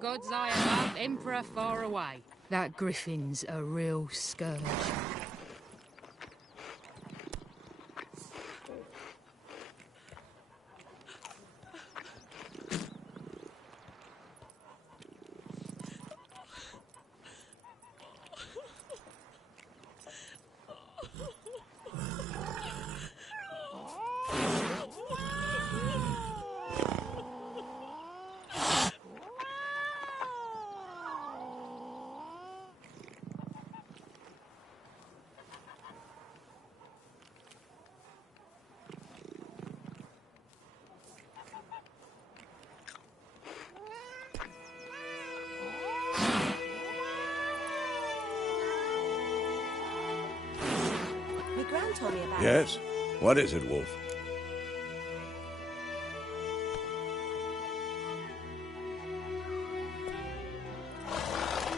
Gods eye above, Emperor far away. That griffin's a real scourge. Gran told me about it. Yes? What is it, Wolf?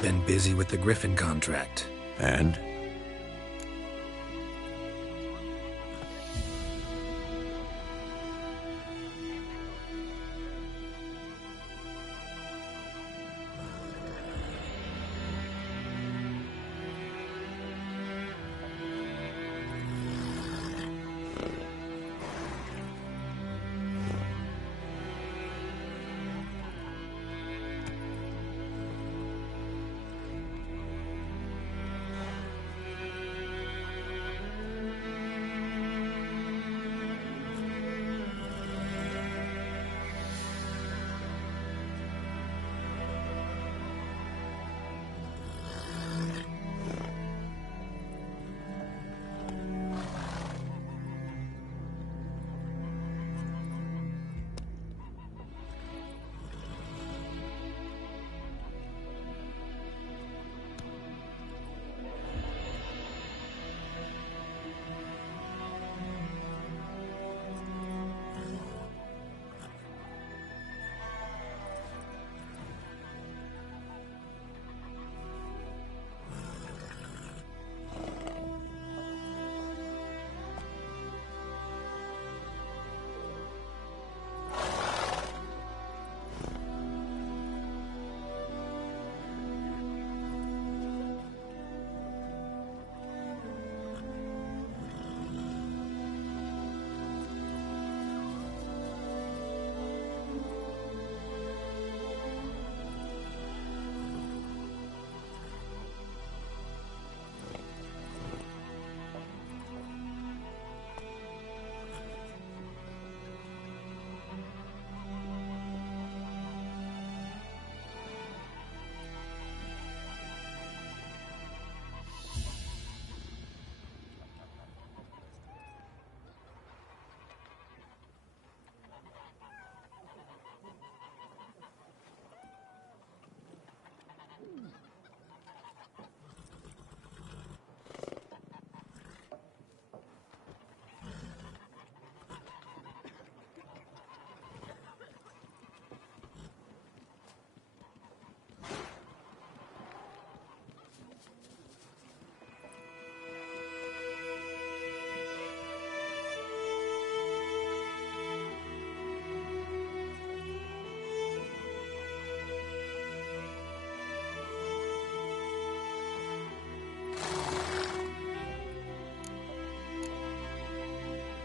Been busy with the Griffin contract. And?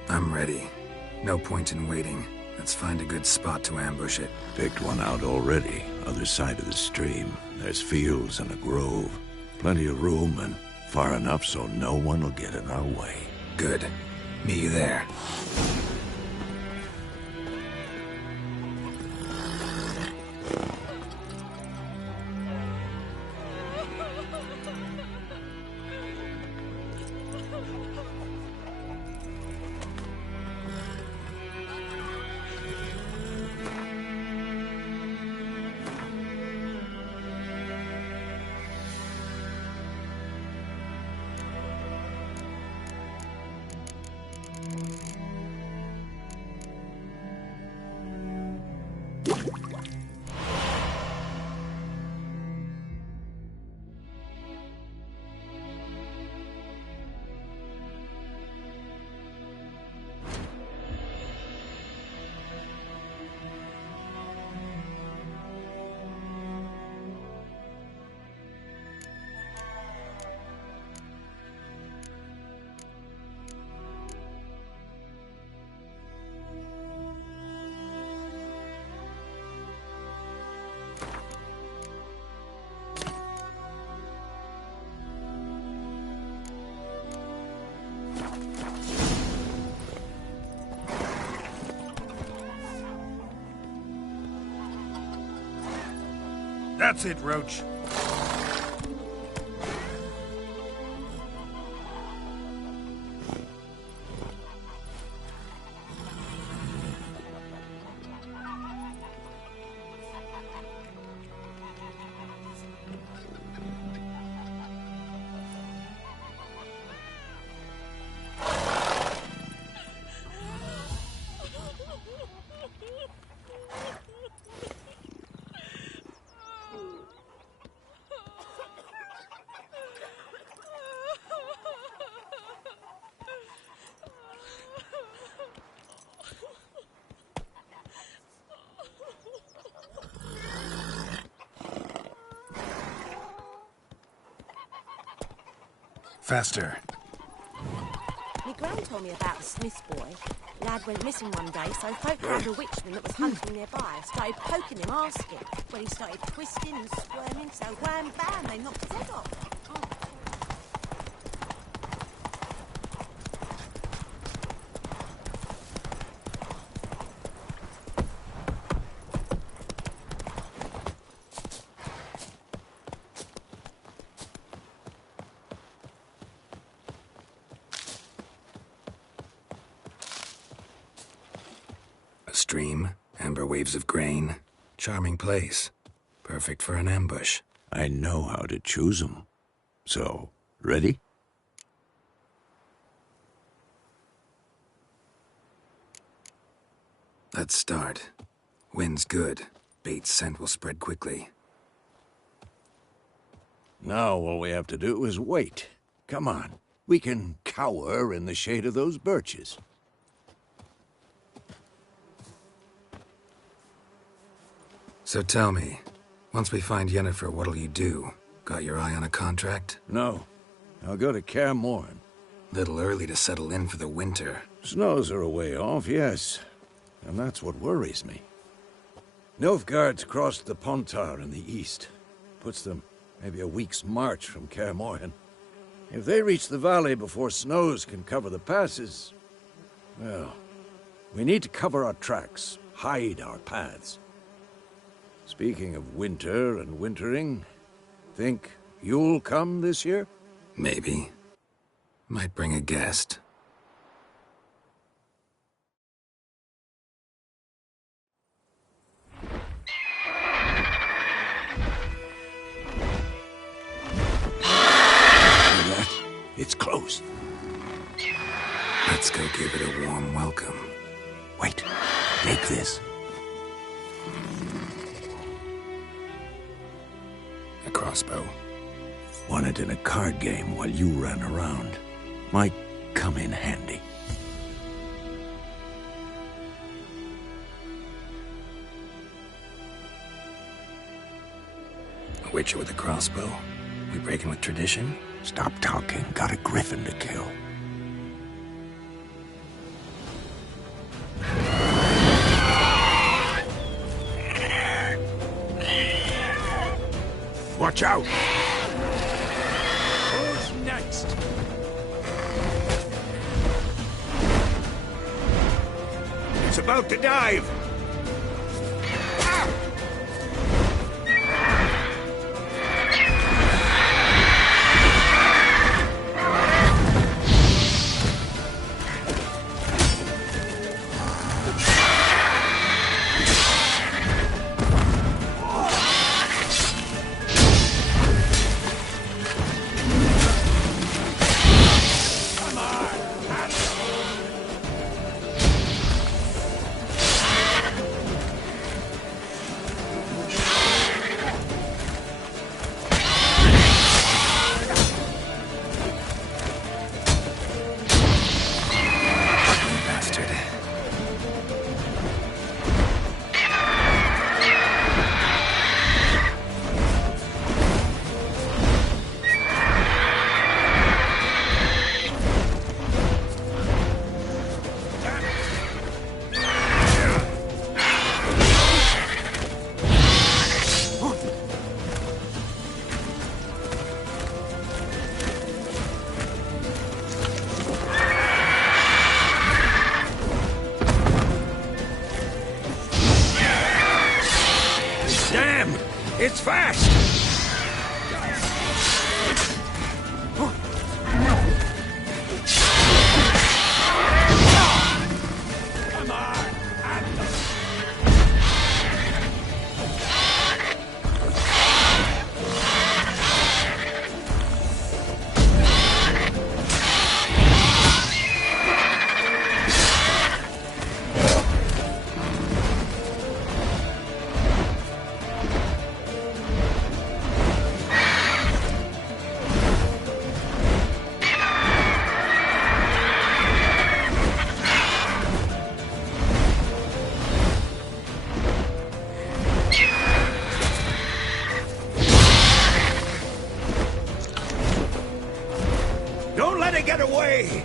I'm ready. No point in waiting. Let's find a good spot to ambush it. Picked one out already. Other side of the stream. There's fields and a grove. Plenty of room and far enough so no one will get in our way. Good. Meet you there. That's it, Roach. Faster. My gran told me about the Smith boy. Lad went missing one day, so folk found a witchman that was hunting nearby. Started poking him, asking. Well, he started twisting and squirming, so wham bam, they knocked his head off. Stream, amber waves of grain. Charming place. Perfect for an ambush. I know how to choose 'em. So, ready? Let's start. Wind's good. Bait's scent will spread quickly. Now all we have to do is wait. Come on. We can cower in the shade of those birches. So tell me, once we find Yennefer, what'll you do? Got your eye on a contract? No. I'll go to Kaer Morhen. Little early to settle in for the winter. Snows are a way off, yes. And that's what worries me. Nilfgaard's crossed the Pontar in the east. Puts them maybe a week's march from Kaer Morhen. If they reach the valley before snows can cover the passes, well, we need to cover our tracks, hide our paths. Speaking of winter and wintering, think you'll come this year? Maybe. Might bring a guest. It's close. Let's go give it a warm welcome. Wait, take this. A crossbow. Won it in a card game while you ran around. Might come in handy. A witcher with a crossbow? We breaking with tradition? Stop talking. Got a griffin to kill. Watch out! Who's next? It's about to dive! It's fast! Come on! Don't let it get away!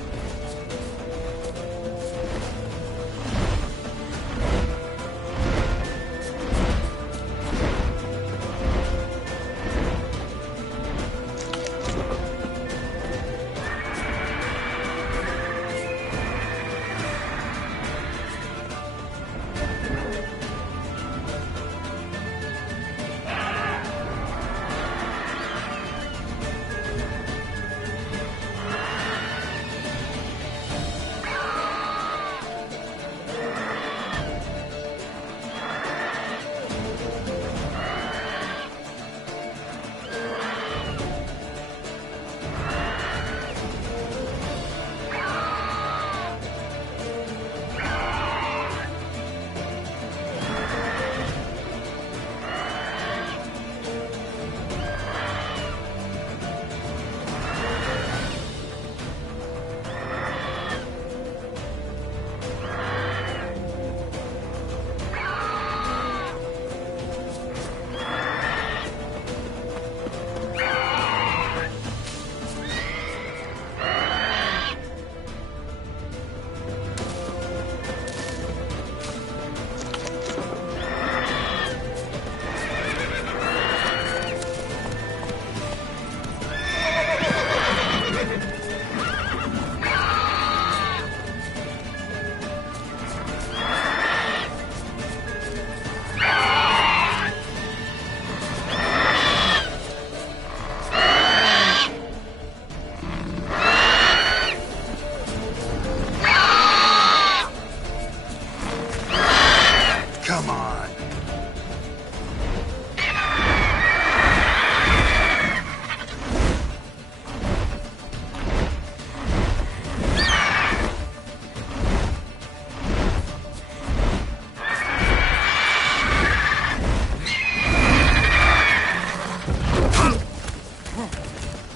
Come on.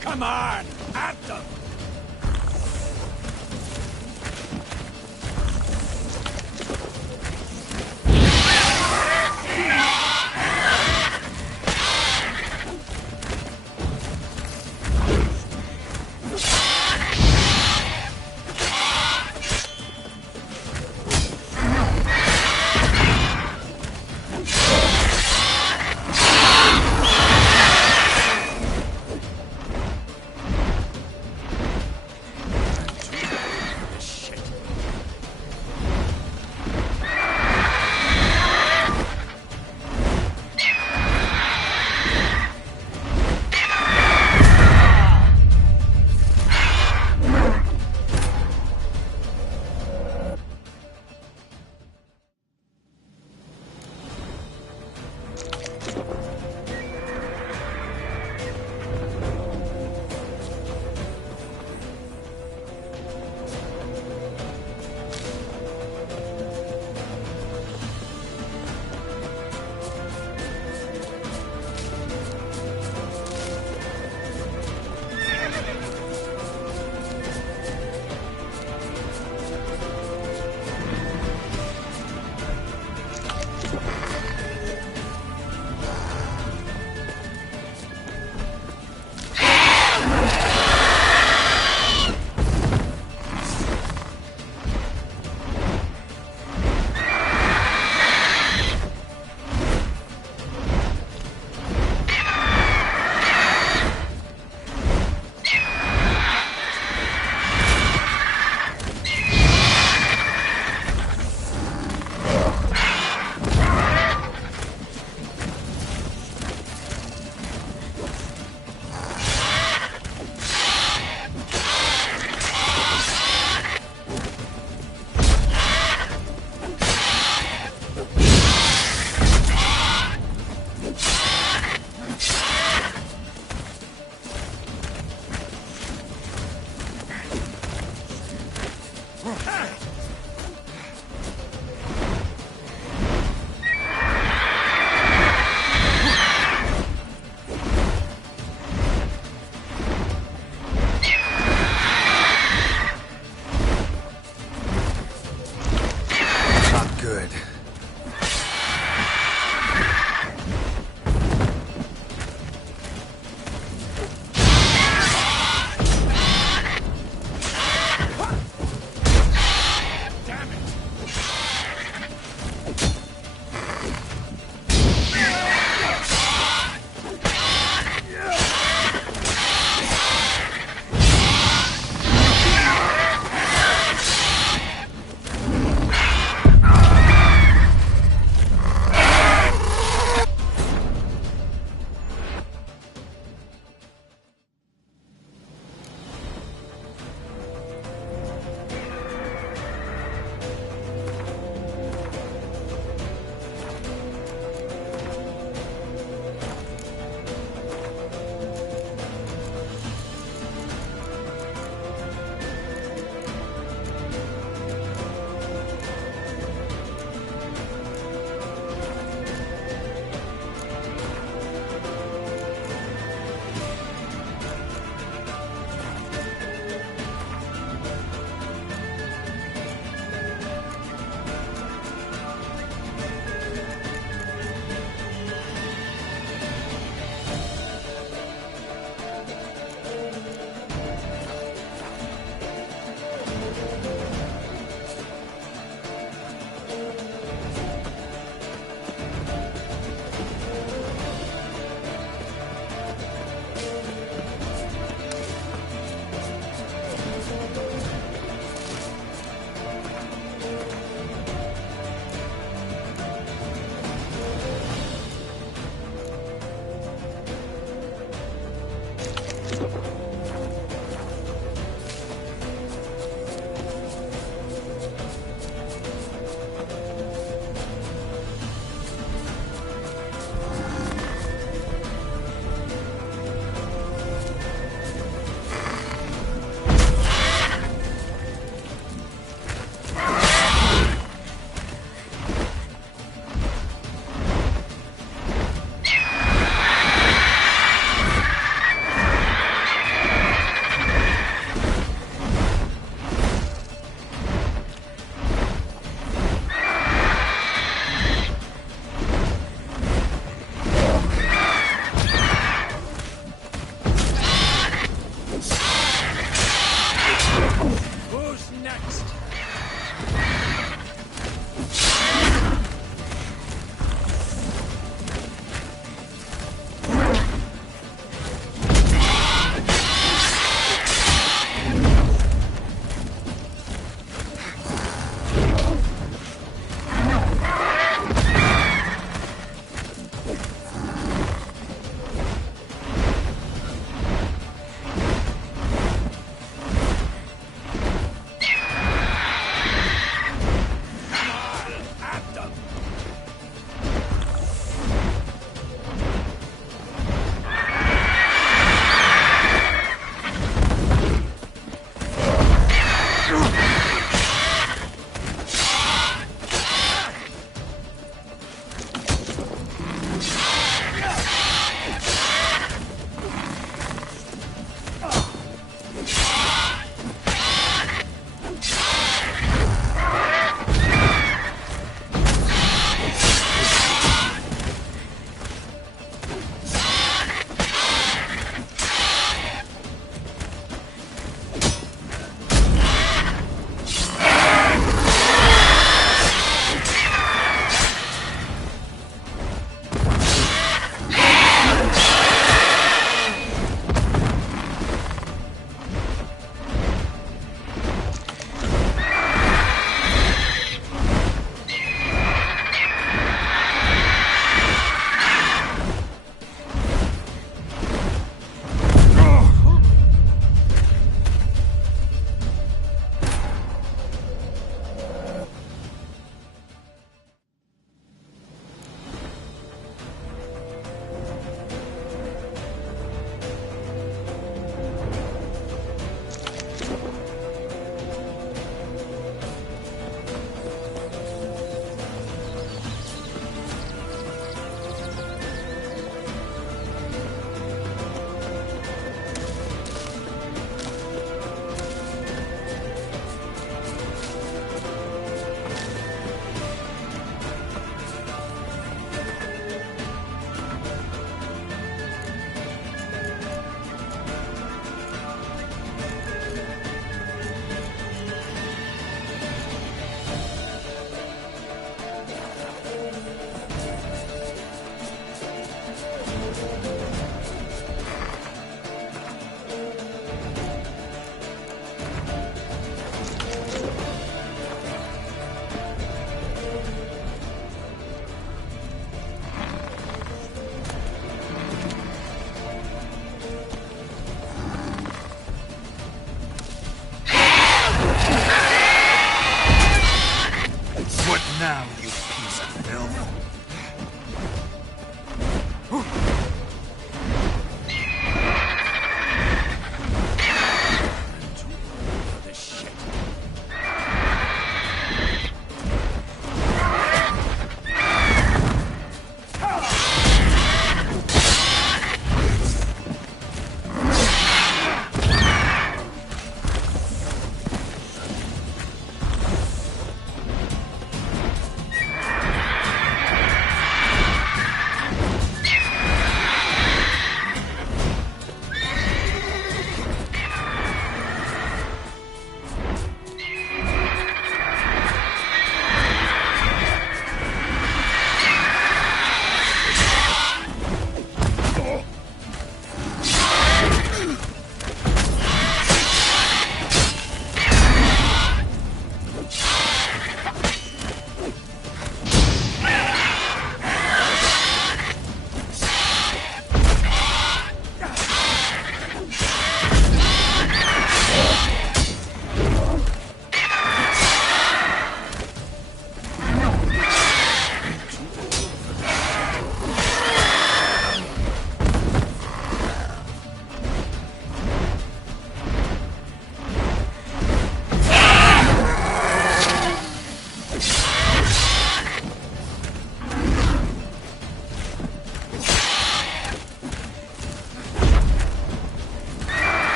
Come on! At them!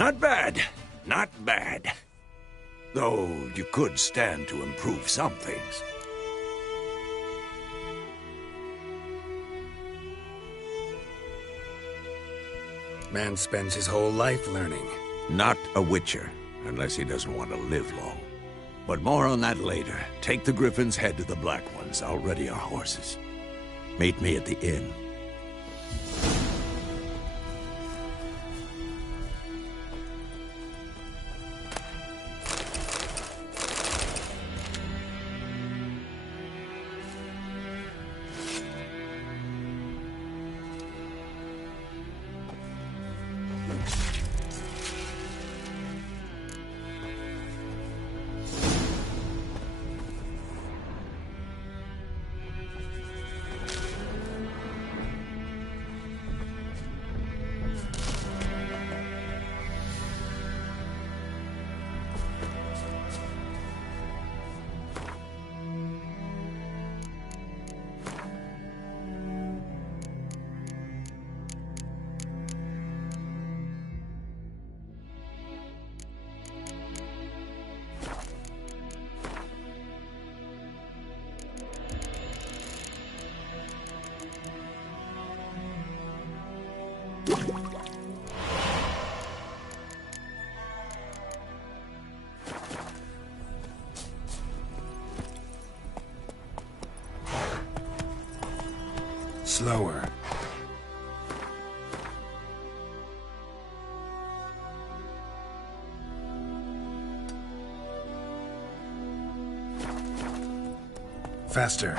Not bad. Not bad. Though you could stand to improve some things. Man spends his whole life learning. Not a witcher, unless he doesn't want to live long. But more on that later. Take the Griffin's head to the Black Ones. I'll ready our horses. Meet me at the inn. Slower. Faster.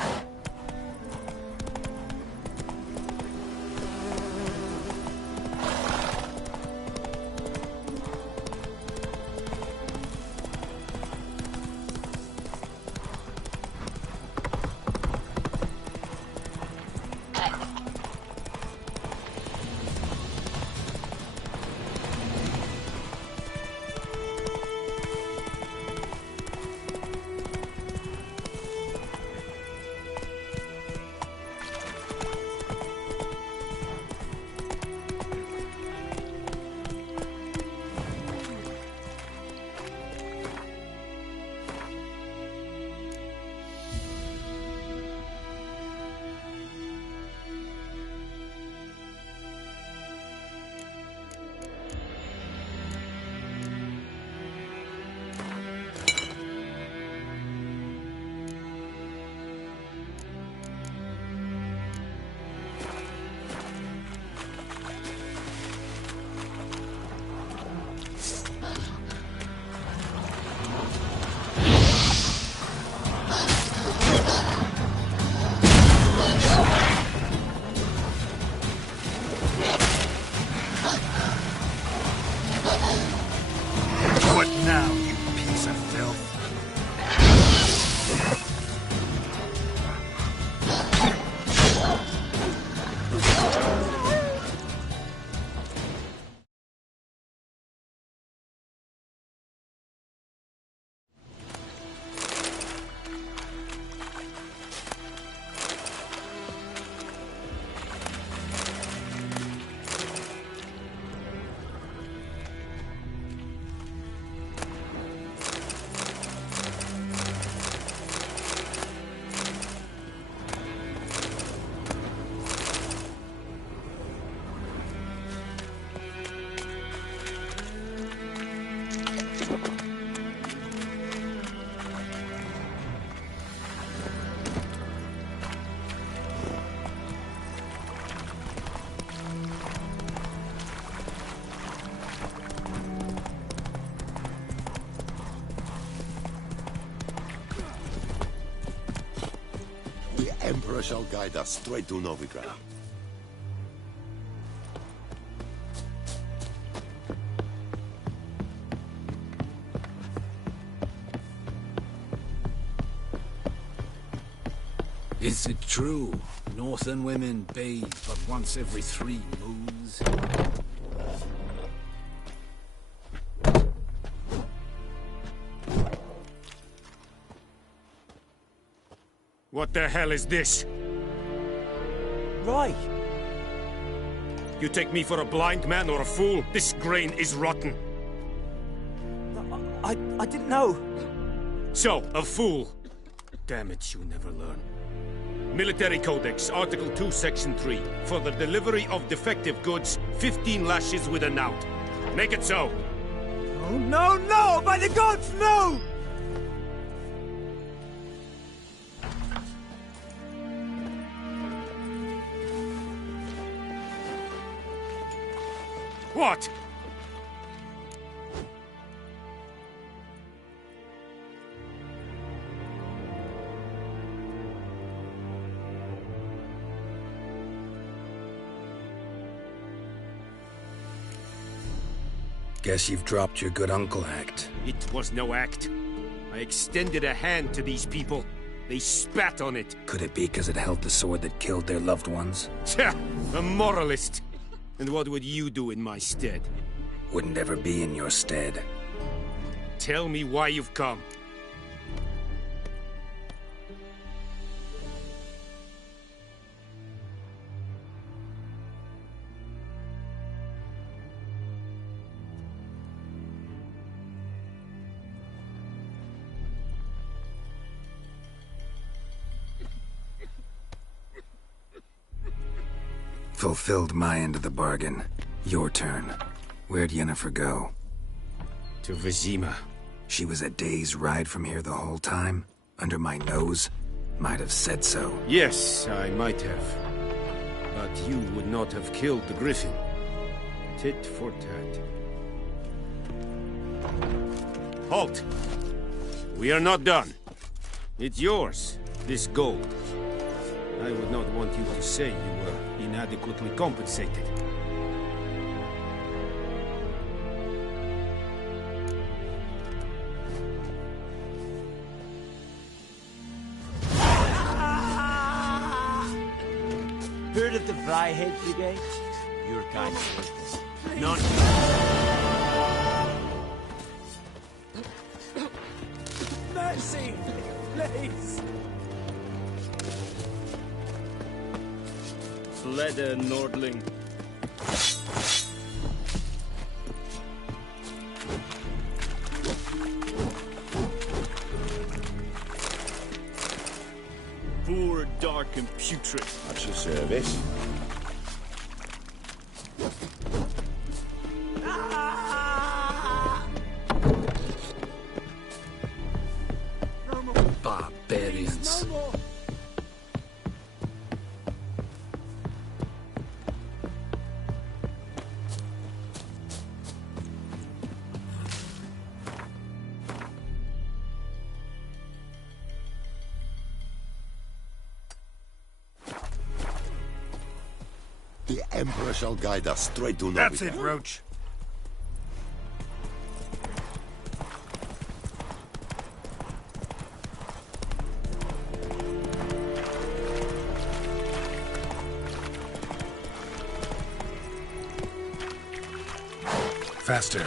Emperor shall guide us straight to Novigrad. Is it true? Northern women bathe but once every 3 moons? What the hell is this? Right. You take me for a blind man or a fool? This grain is rotten. I didn't know. So, a fool. Damn it, you never learn. Military Codex, Article 2, Section 3. For the delivery of defective goods, 15 lashes with a knout. Make it so. Oh, no, no! By the gods, no! What? Guess you've dropped your good uncle act. It was no act. I extended a hand to these people. They spat on it. Could it be because it held the sword that killed their loved ones? Tja, a moralist. And what would you do in my stead? Wouldn't ever be in your stead. Tell me why you've come. Fulfilled my end of the bargain. Your turn. Where'd Yennefer go? To Vizima. She was a day's ride from here the whole time? Under my nose? Might have said so. Yes, I might have. But you would not have killed the griffin. Tit for tat. Halt! We are not done. It's yours, this gold. I would not want you to say you were inadequately compensated. Heard of the Flyhead Brigade? Your kind of None. mercy! Please! Leder Nordling. Poor, dark, and putrid. At your service. Barbarians. The Emperor shall guide us straight to Novigrad. That's it, Roach. Faster.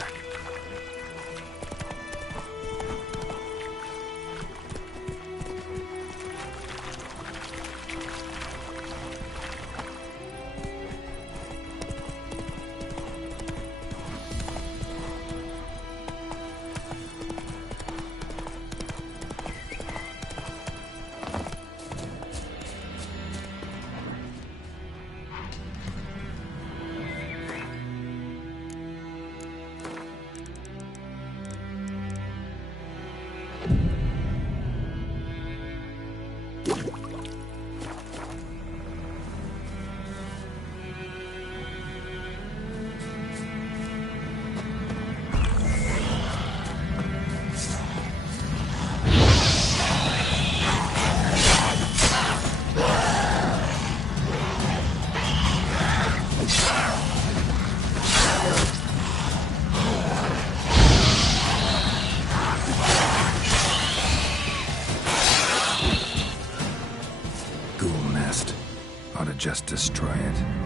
just destroy it.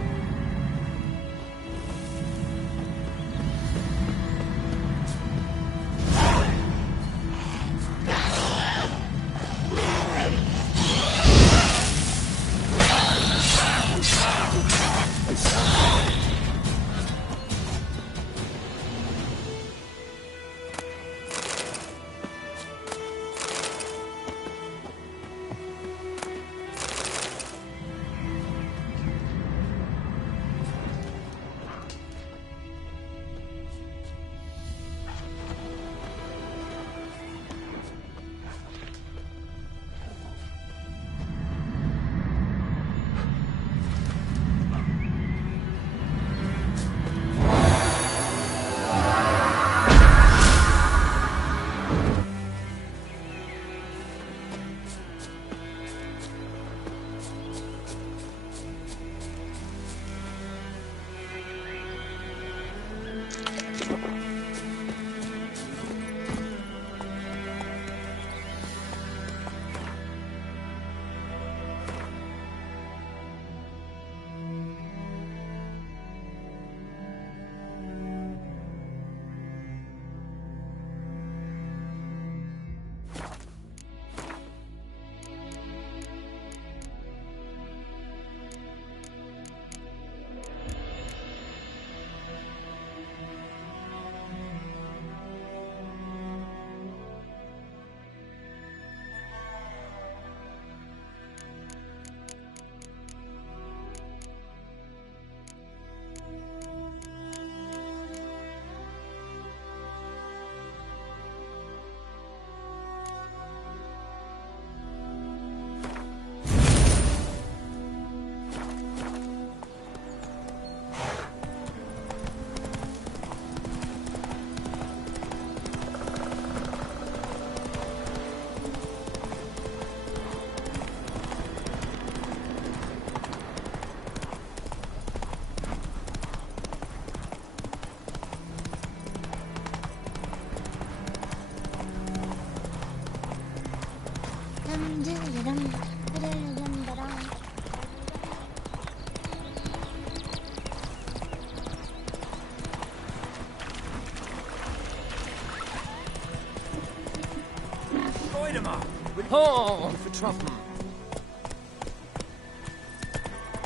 Oh, for trouble.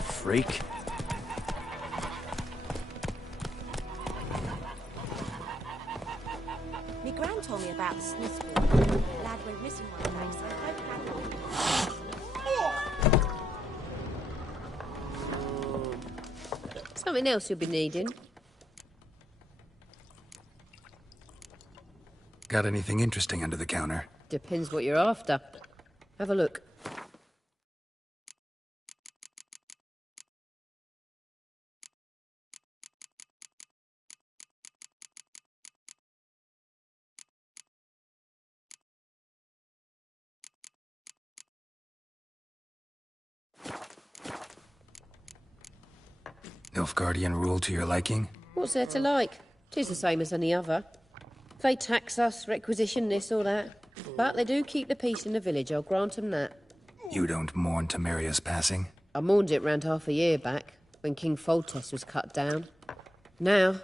Freak. My gran told me about the Smiths boy. Lad went missing one day, so I hope Something else you'll be needing. Got anything interesting under the counter? Depends what you're after. Have a look. Nilfgaardian rule to your liking? What's there to like? 'Tis the same as any other. They tax us, requisition this or that. But they do keep the peace in the village, I'll grant 'em that. You don't mourn Temeria's passing? I mourned it round half a year back, when King Foltest was cut down. Now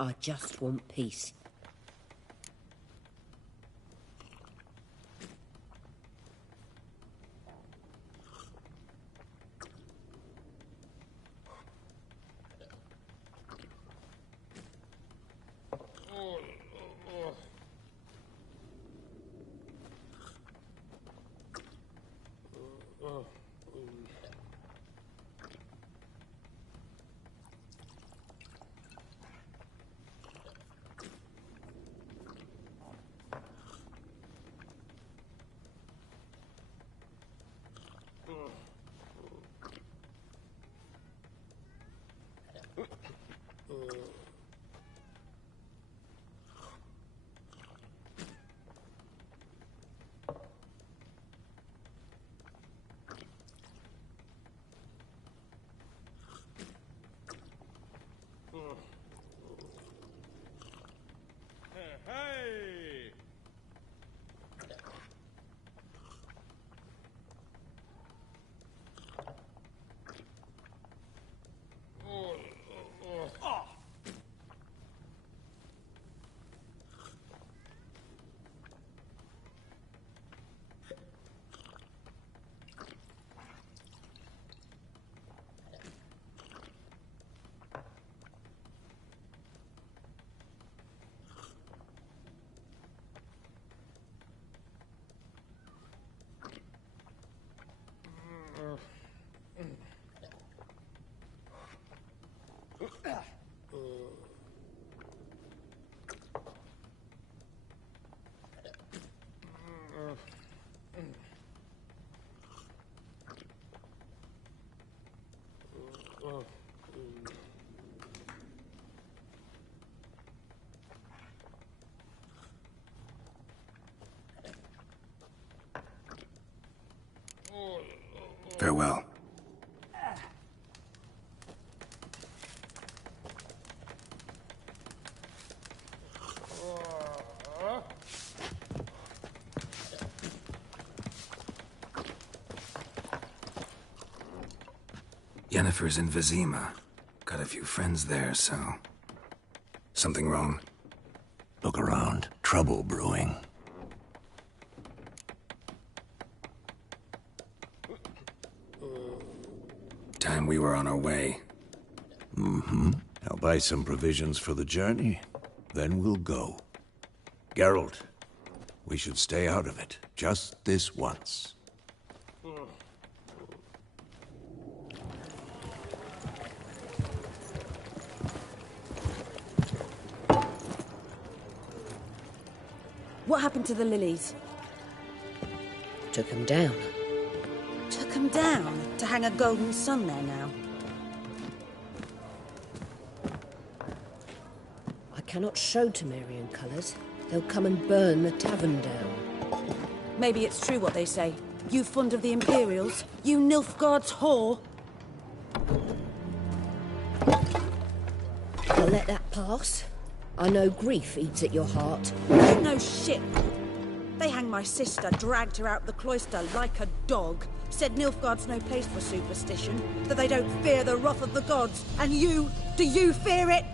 I just want peace. Hey! Farewell. Yennefer's in Vizima. Got a few friends there, so... Something wrong? Look around. Trouble brewing. Time we were on our way. Mm-hmm. I'll buy some provisions for the journey, then we'll go. Geralt, we should stay out of it, just this once. What happened to the lilies? Took 'em down. Took them down to hang a golden sun there now. I cannot show Temerian colours. They'll come and burn the tavern down. Maybe it's true what they say. You fond of the Imperials? You Nilfgaard's whore? I'll let that pass. I know grief eats at your heart. You know shit. They hanged my sister, dragged her out the cloister like a dog. Said Nilfgaard's no place for superstition, that they don't fear the wrath of the gods. And you, do you fear it?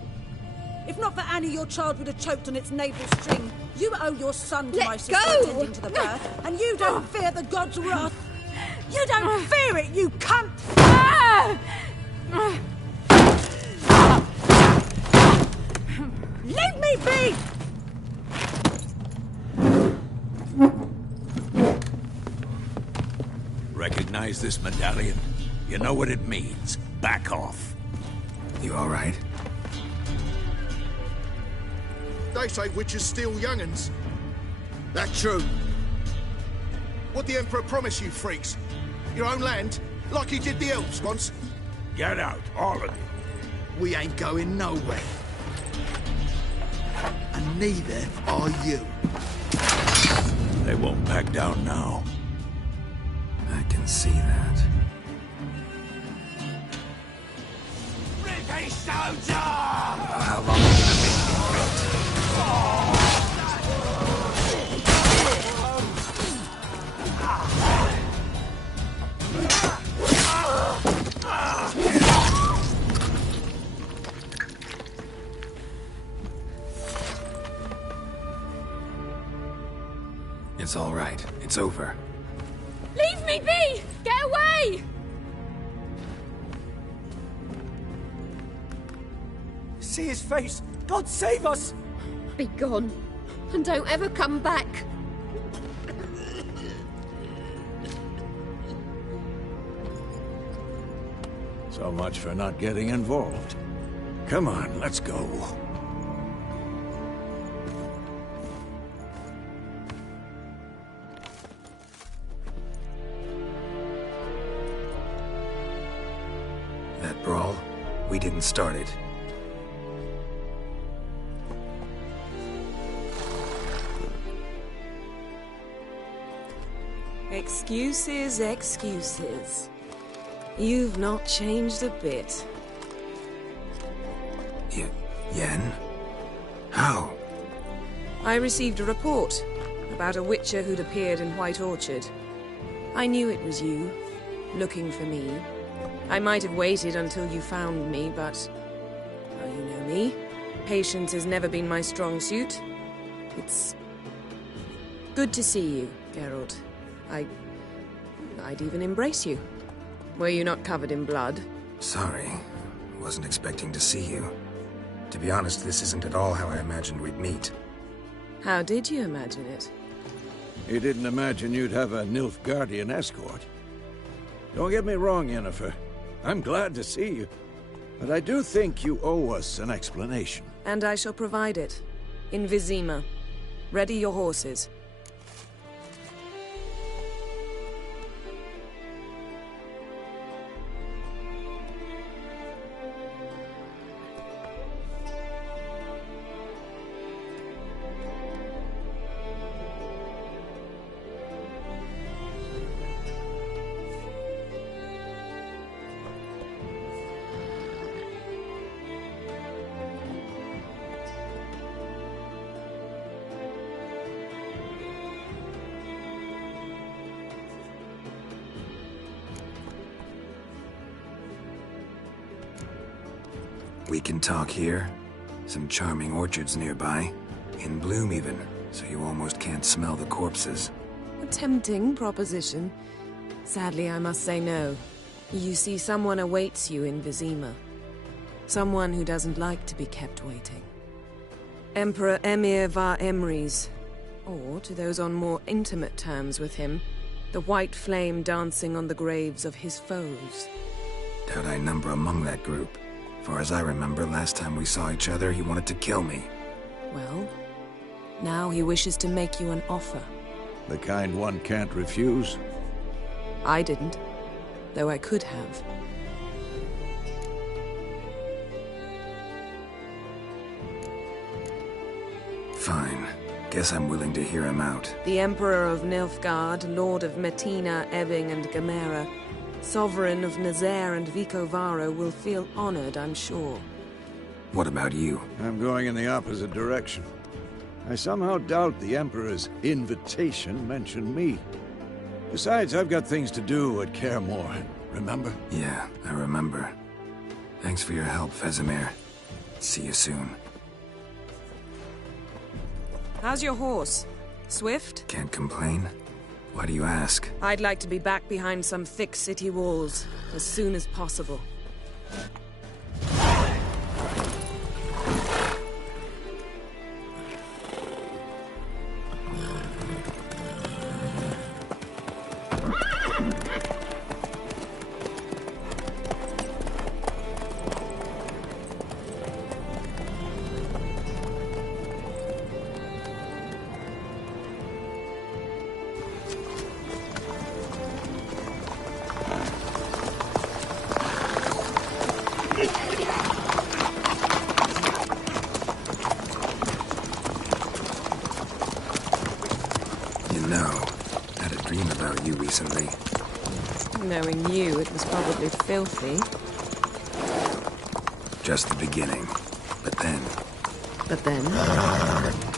If not for Annie, your child would have choked on its navel string. You owe your son to my sister attending to the birth, and you don't fear the gods' wrath. You don't fear it, you cunt! Leave me be! Recognize this medallion? You know what it means. Back off. You all right? They say witches steal young'uns. That true? What the Emperor promise you, freaks? Your own land? Like he did the elves once? Get out, all of you. We ain't going nowhere. And neither are you. They won't back down now. I can see that. British soldier! How long are you gonna make me wait? It's all right. It's over. Leave me be! Get away! See his face! God save us! Be gone, and don't ever come back. So much for not getting involved. Come on, let's go. That brawl, we didn't start it. Excuses, excuses. You've not changed a bit. Yen? How? I received a report about a witcher who'd appeared in White Orchard. I knew it was you, looking for me. I might have waited until you found me, but... well, you know me. Patience has never been my strong suit. It's... good to see you, Geralt. I'd even embrace you. Were you not covered in blood? Sorry. Wasn't expecting to see you. To be honest, this isn't at all how I imagined we'd meet. How did you imagine it? You didn't imagine you'd have a Nilfgaardian escort. Don't get me wrong, Yennefer. I'm glad to see you. But I do think you owe us an explanation. And I shall provide it. In Vizima. Ready your horses. We can talk here. Some charming orchards nearby. In bloom even, so you almost can't smell the corpses. A tempting proposition. Sadly, I must say no. You see, someone awaits you in Vizima. Someone who doesn't like to be kept waiting. Emperor Emir var Emrys. Or, to those on more intimate terms with him, the white flame dancing on the graves of his foes. Doubt I number among that group. Far as I remember, last time we saw each other, he wanted to kill me. Well, now he wishes to make you an offer. The kind one can't refuse? I didn't, though I could have. Fine. Guess I'm willing to hear him out. The Emperor of Nilfgaard, Lord of Metina, Ebbing and Gamera, Sovereign of Nazaire and Vicovaro will feel honored, I'm sure. What about you? I'm going in the opposite direction. I somehow doubt the Emperor's invitation mentioned me. Besides, I've got things to do at Kaer Morhen, remember? Yeah, I remember. Thanks for your help, Vesemir. See you soon. How's your horse? Swift? Can't complain. Why do you ask? I'd like to be back behind some thick city walls as soon as possible. Knowing you, it was probably filthy. Just the beginning. But then... But then?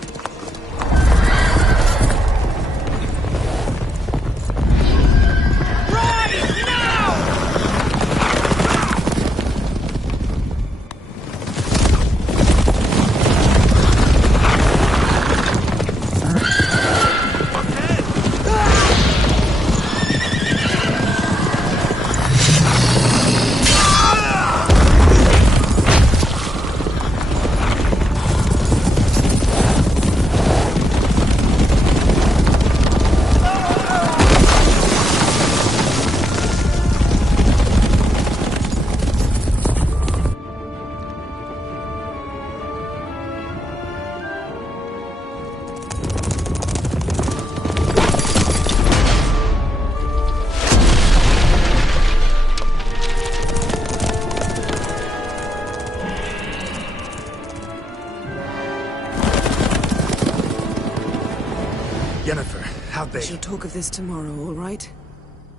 We shall talk of this tomorrow, all right?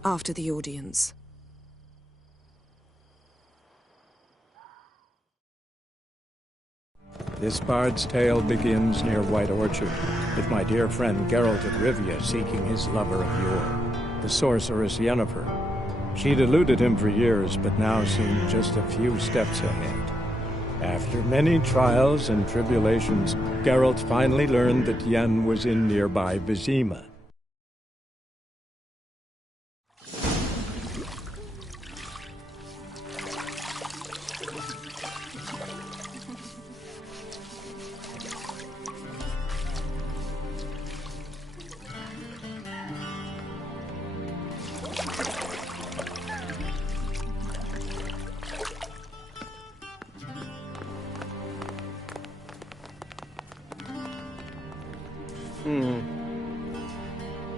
After the audience. This bard's tale begins near White Orchard, with my dear friend Geralt of Rivia seeking his lover of yore, the sorceress Yennefer. She'd eluded him for years, but now seemed just a few steps ahead. After many trials and tribulations, Geralt finally learned that Yen was in nearby Vizima.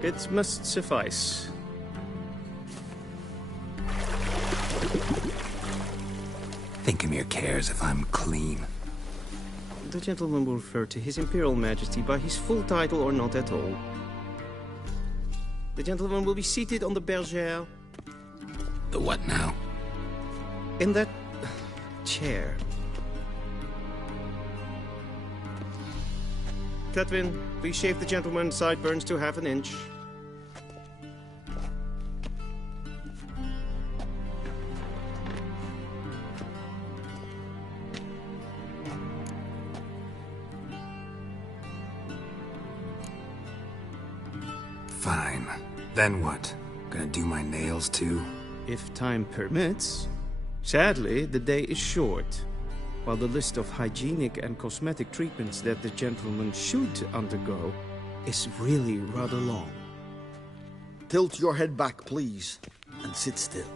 It must suffice. Thinkemere cares if I'm clean. The gentleman will refer to His Imperial Majesty by his full title or not at all. The gentleman will be seated on the bergère. The what now? In that chair. Cutwin, please shave the gentleman's sideburns to half an inch. Fine. Then what? Gonna do my nails too? If time permits. Sadly, the day is short, while the list of hygienic and cosmetic treatments that the gentleman should undergo is really rather long. Tilt your head back, please, and sit still.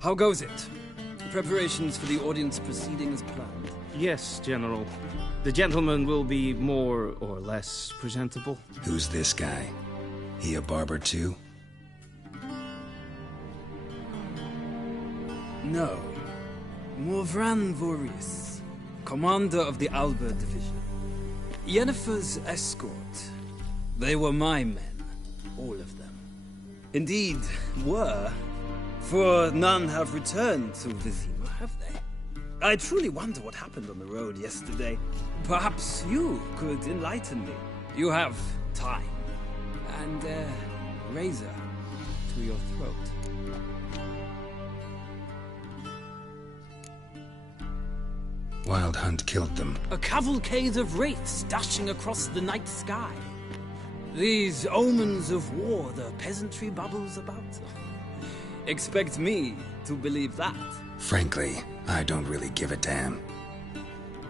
How goes it? Preparations for the audience proceeding as planned? Yes, General. The gentleman will be more or less presentable. Who's this guy? He a barber too? No. Morvran Vorius, commander of the Alba Division. Yennefer's escort. They were my men, all of them. Indeed, were. For none have returned to Vizima, have they? I truly wonder what happened on the road yesterday. Perhaps you could enlighten me. You have time. And a razor to your throat. Wild Hunt killed them. A cavalcade of wraiths dashing across the night sky. These omens of war the peasantry bubbles about. Expect me to believe that. Frankly, I don't really give a damn.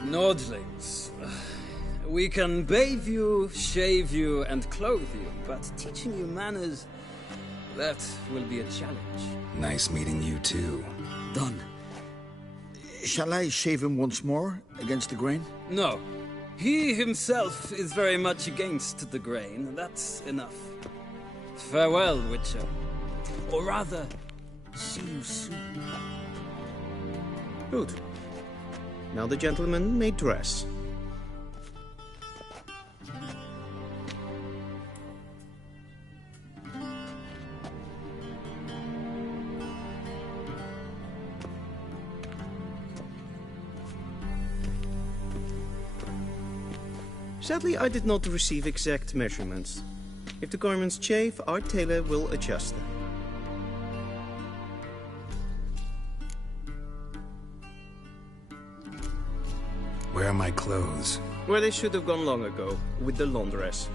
Nordlings. We can bathe you, shave you, and clothe you, but teaching you manners, that will be a challenge. Nice meeting you too. Done. Shall I shave him once more, against the grain? No. He himself is very much against the grain. That's enough. Farewell, Witcher. Or rather, see you soon. Good. Now the gentleman may dress. Sadly, I did not receive exact measurements. If the garments chafe, our tailor will adjust them. Where are my clothes? Where they should have gone long ago, with the laundress.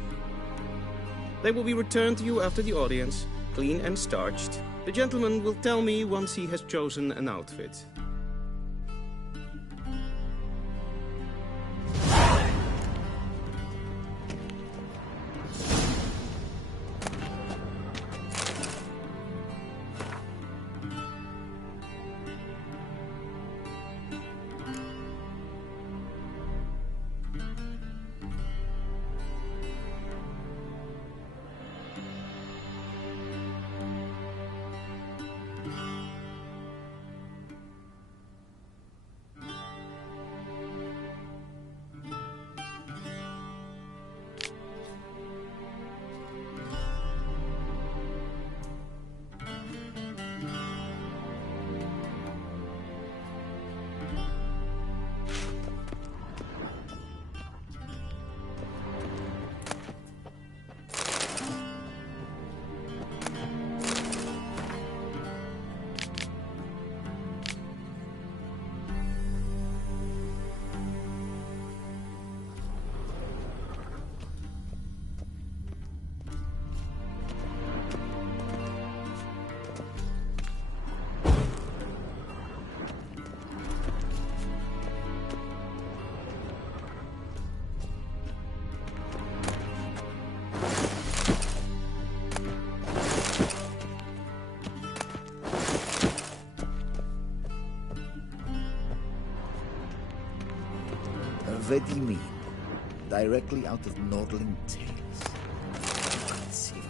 They will be returned to you after the audience, clean and starched. The gentleman will tell me once he has chosen an outfit. What do you mean? Directly out of Nordling tales. Inconceivable.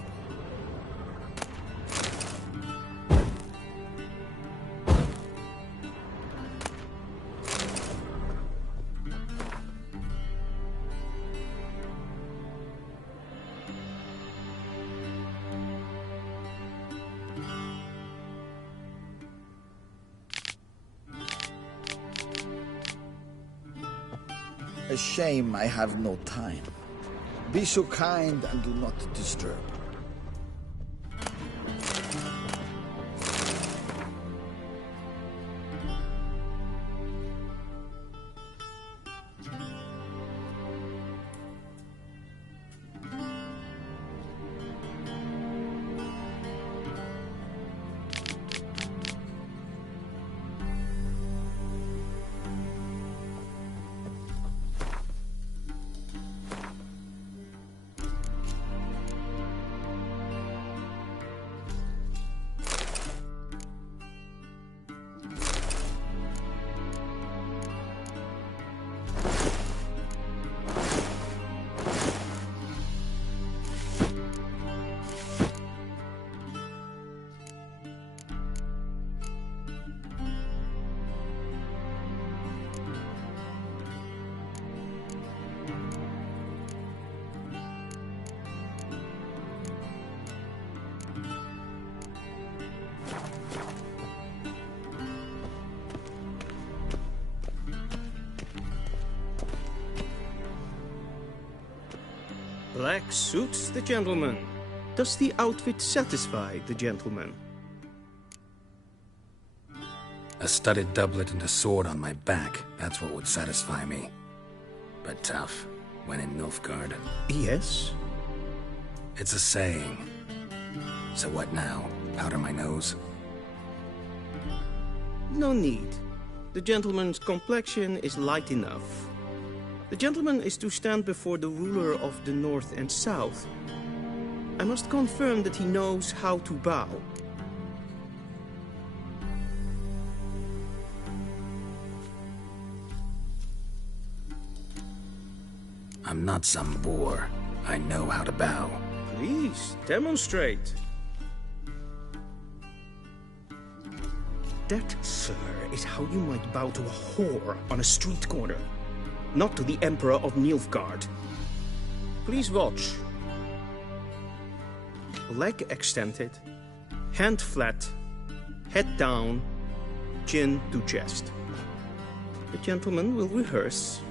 A shame I have no time. Be so kind and do not disturb. Black suits the gentleman. Does the outfit satisfy the gentleman? A studded doublet and a sword on my back, that's what would satisfy me. But tough, when in Nilfgaard. Yes? It's a saying. So what now? Powder my nose? No need. The gentleman's complexion is light enough. The gentleman is to stand before the ruler of the North and South. I must confirm that he knows how to bow. I'm not some boor. I know how to bow. Please, demonstrate. That, sir, is how you might bow to a whore on a street corner. Not to the Emperor of Nilfgaard. Please watch. Leg extended, hand flat, head down, chin to chest. The gentleman will rehearse.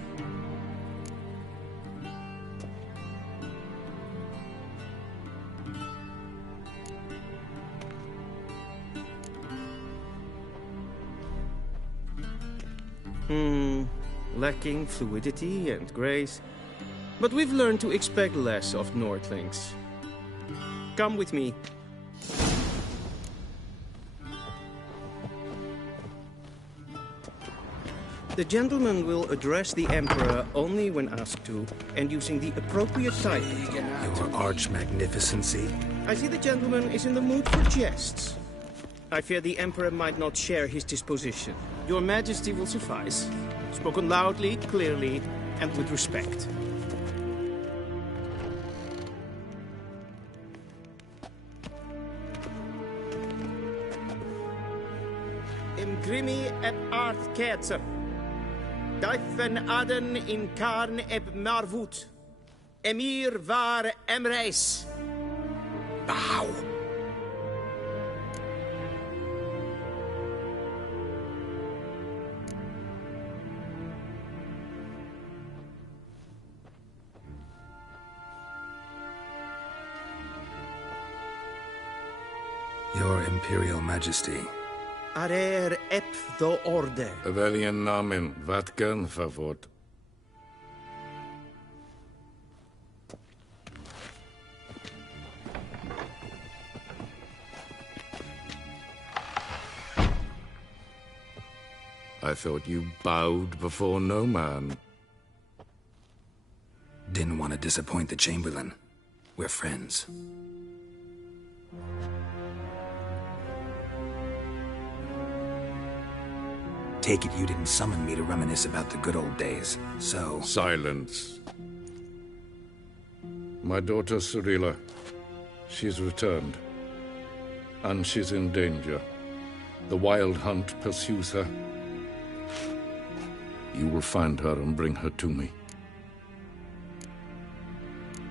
Lacking fluidity and grace. But we've learned to expect less of Nordlings. Come with me. The gentleman will address the Emperor only when asked to, and using the appropriate title. Your arch-magnificency? I see the gentleman is in the mood for jests. I fear the Emperor might not share his disposition. Your Majesty will suffice. Spoken loudly, clearly, and with respect. Imgrimi et art ketzer. Dijfen aden in karn eb marvoet. Emir var emreis. Bow. Your Imperial Majesty. Arer ep the orde. Weljen namen, wat kan favort? I thought you bowed before no man. Didn't want to disappoint the Chamberlain. We're friends. Take it you didn't summon me to reminisce about the good old days, so... Silence. My daughter Cyrilla, she's returned. And she's in danger. The Wild Hunt pursues her. You will find her and bring her to me.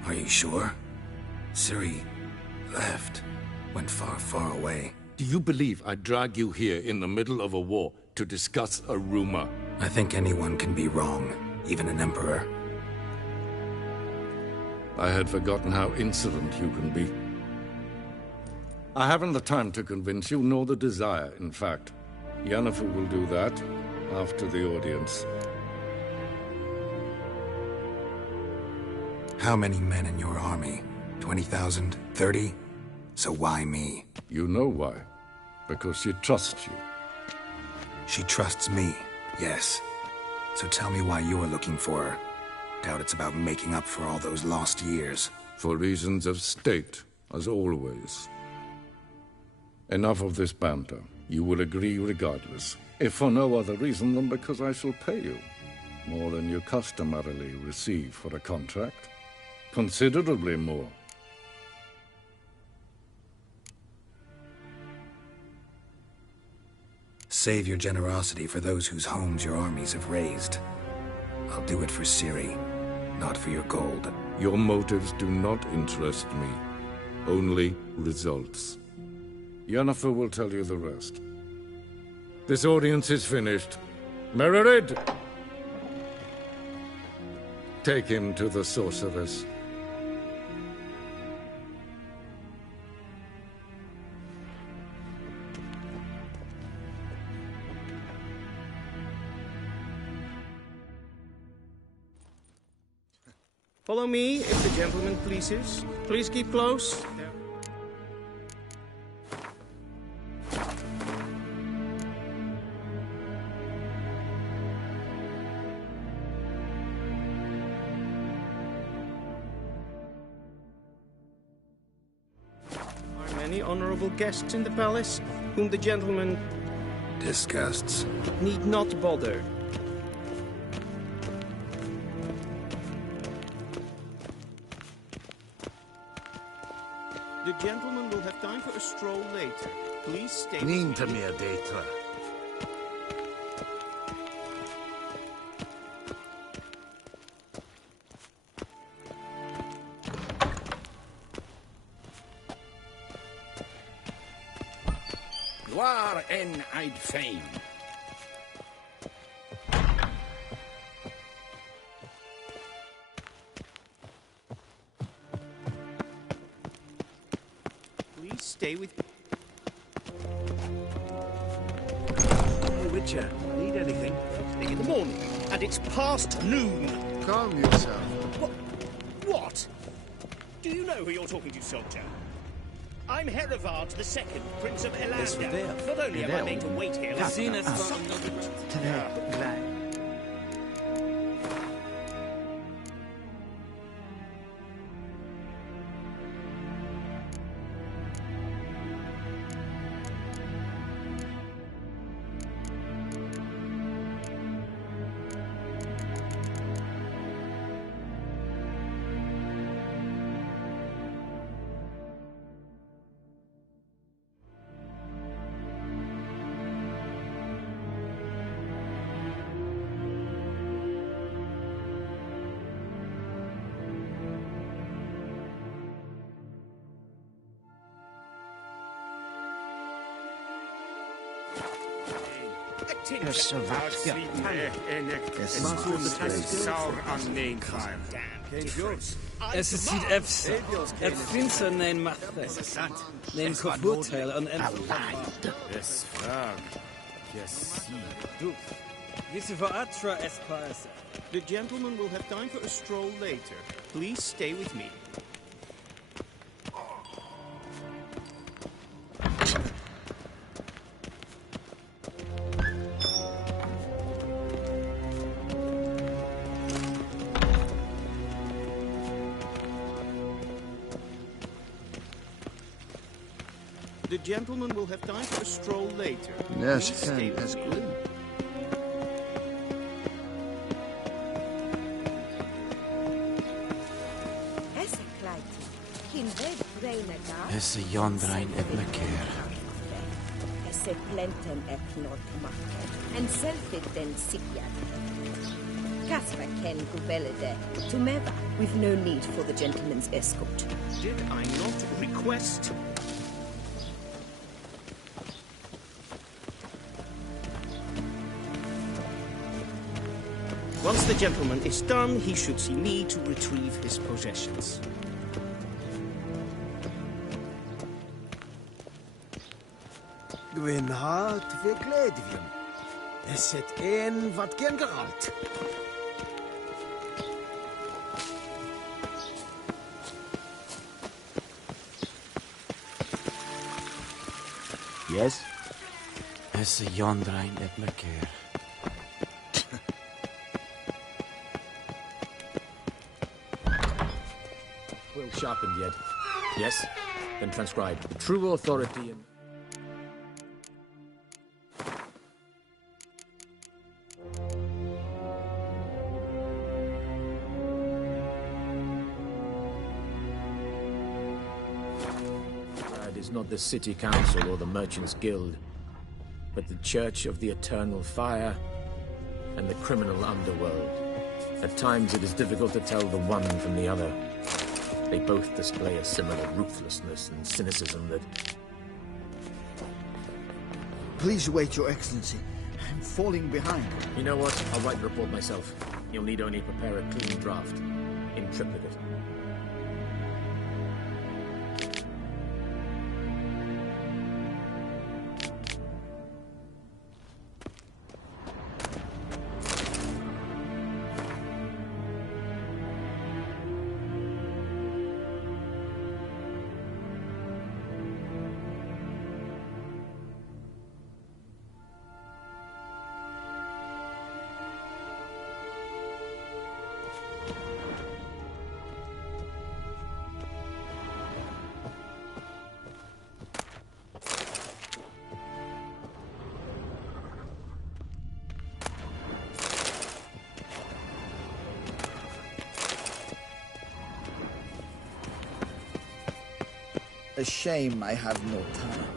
Are you sure? Ciri left. Went far, far away. Do you believe I'd drag you here in the middle of a war to discuss a rumor? I think anyone can be wrong, even an emperor. I had forgotten how insolent you can be. I haven't the time to convince you, nor the desire, in fact. Yennefer will do that after the audience. How many men in your army? 20,000? 30? So why me? You know why. Because she trusts you. She trusts me, yes. So tell me why you're looking for her. Doubt it's about making up for all those lost years. For reasons of state, as always. Enough of this banter. You will agree regardless. If for no other reason than because I shall pay you. More than you customarily receive for a contract. Considerably more. Save your generosity for those whose homes your armies have razed. I'll do it for Ciri, not for your gold. Your motives do not interest me. Only results. Yennefer will tell you the rest. This audience is finished. Mererid! Take him to the sorceress. Follow me, if the gentleman pleases. Please keep close. Are many honorable guests in the palace, whom the gentleman disgusts. Need not bother. The gentleman will have time for a stroll later. Please stay. Ninta mer data. War en I'd fame. Please stay with me. Hey, Witcher, need anything? In the morning, and it's past noon. Calm yourself. What? Do you know who you're talking to, soldier? I'm Herivard II, Prince of Elanda. Not only am I made to wait here, Es is niet efsa. Het vindt nein macht. Nein Kopurteil an Es frag. Yes, du. Wisse voor Atra Espas. The gentleman will have time for a stroll later. Please stay with me. The gentleman will have time for a stroll later. Yes, Please stay that's with me. good. Esse jondrein et laker. Esse plenten eknot makker. En selfit den sikyat. Kasper ken gubelede. Tumeva, we've no need for the gentleman's escort. Did I not request? Once the gentleman is done, he should see me to retrieve his possessions. Gwyn hart fi gledfion. Es het een wat gen geralt. Yes? Esse jondrein et laker. Well sharpened yet. Yes? Then transcribe. True authority and... It is not the city council or the merchants guild, but the Church of the Eternal Fire and the criminal underworld. At times it is difficult to tell the one from the other. They both display a similar ruthlessness and cynicism that... Please wait, Your Excellency. I'm falling behind. You know what? I'll write the report myself. You'll need only prepare a clean draft. In triplicate. A shame I have no time.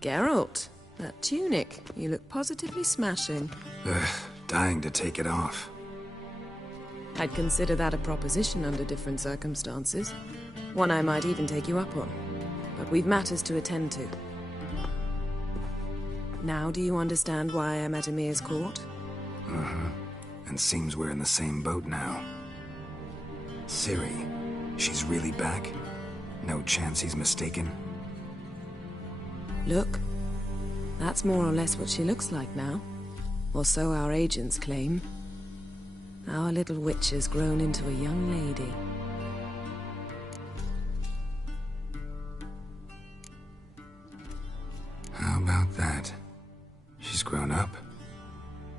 Geralt, that tunic. You look positively smashing. Ugh, dying to take it off. I'd consider that a proposition under different circumstances. One I might even take you up on. But we've matters to attend to. Now do you understand why I'm at Emir's court? Uh-huh. And seems we're in the same boat now. Ciri, she's really back? No chance he's mistaken? Look, that's more or less what she looks like now. Or so our agents claim. Our little witch has grown into a young lady. How about that? She's grown up?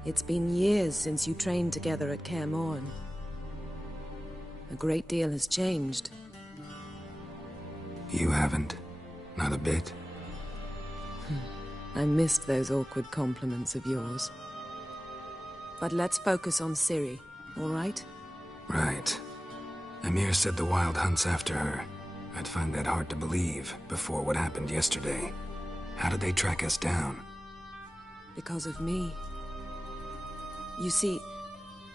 It's been years since you trained together at Kaer Morhen. A great deal has changed. You haven't? Not a bit? I missed those awkward compliments of yours. But let's focus on Ciri, all right? Right. Emir said the Wild Hunt's after her. I'd find that hard to believe before what happened yesterday. How did they track us down? Because of me. You see,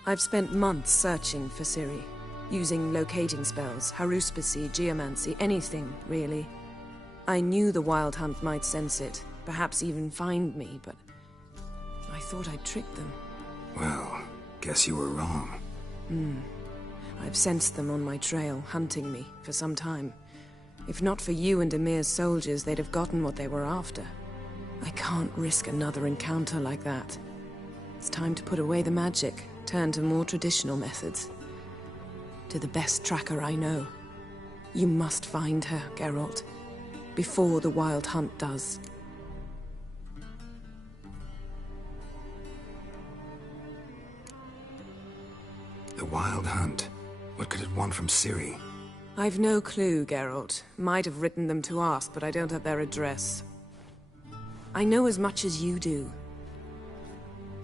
I've spent months searching for Ciri, using locating spells, haruspicy, geomancy, anything, really. I knew the Wild Hunt might sense it, perhaps even find me, but I thought I'd tricked them. Well, guess you were wrong. I've sensed them on my trail, hunting me, for some time. If not for you and Emir's soldiers, they'd have gotten what they were after. I can't risk another encounter like that. It's time to put away the magic, turn to more traditional methods. To the best tracker I know. You must find her, Geralt. Before the Wild Hunt does. The Wild Hunt? What could it want from Ciri? I've no clue, Geralt. Might have written them to ask, but I don't have their address. I know as much as you do.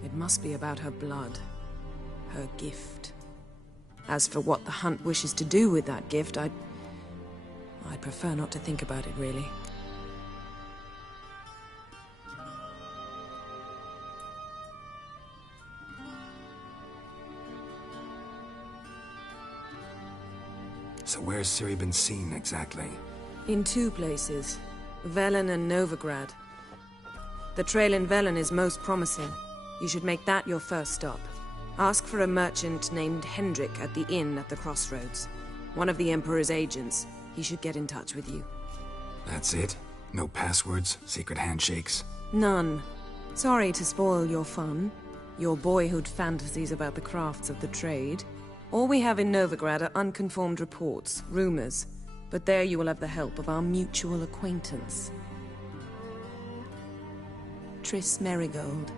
It must be about her blood. Her gift. As for what the Hunt wishes to do with that gift, I'd prefer not to think about it, really. So where's Ciri been seen, exactly? In two places. Velen and Novigrad. The trail in Velen is most promising. You should make that your first stop. Ask for a merchant named Hendrik at the inn at the crossroads. One of the Emperor's agents. He should get in touch with you. That's it? No passwords? Secret handshakes? None. Sorry to spoil your fun. Your boyhood fantasies about the crafts of the trade. All we have in Novigrad are unconfirmed reports, rumors. But there you will have the help of our mutual acquaintance. Triss Merigold.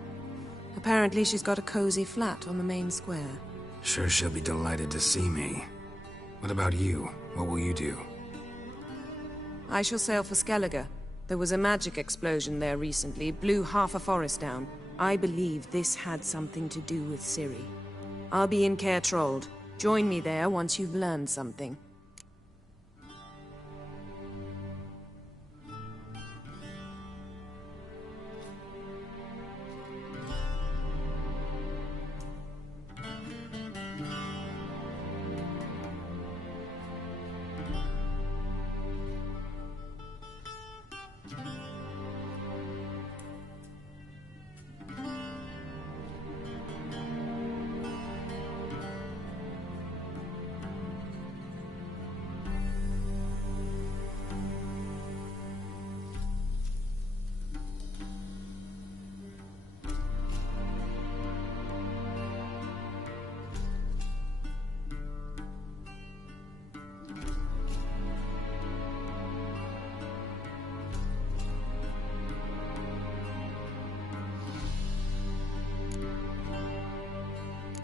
Apparently she's got a cozy flat on the main square. Sure she'll be delighted to see me. What about you? What will you do? I shall sail for Skellige. There was a magic explosion there recently, blew half a forest down. I believe this had something to do with Ciri. I'll be in Caer Trold. Join me there once you've learned something.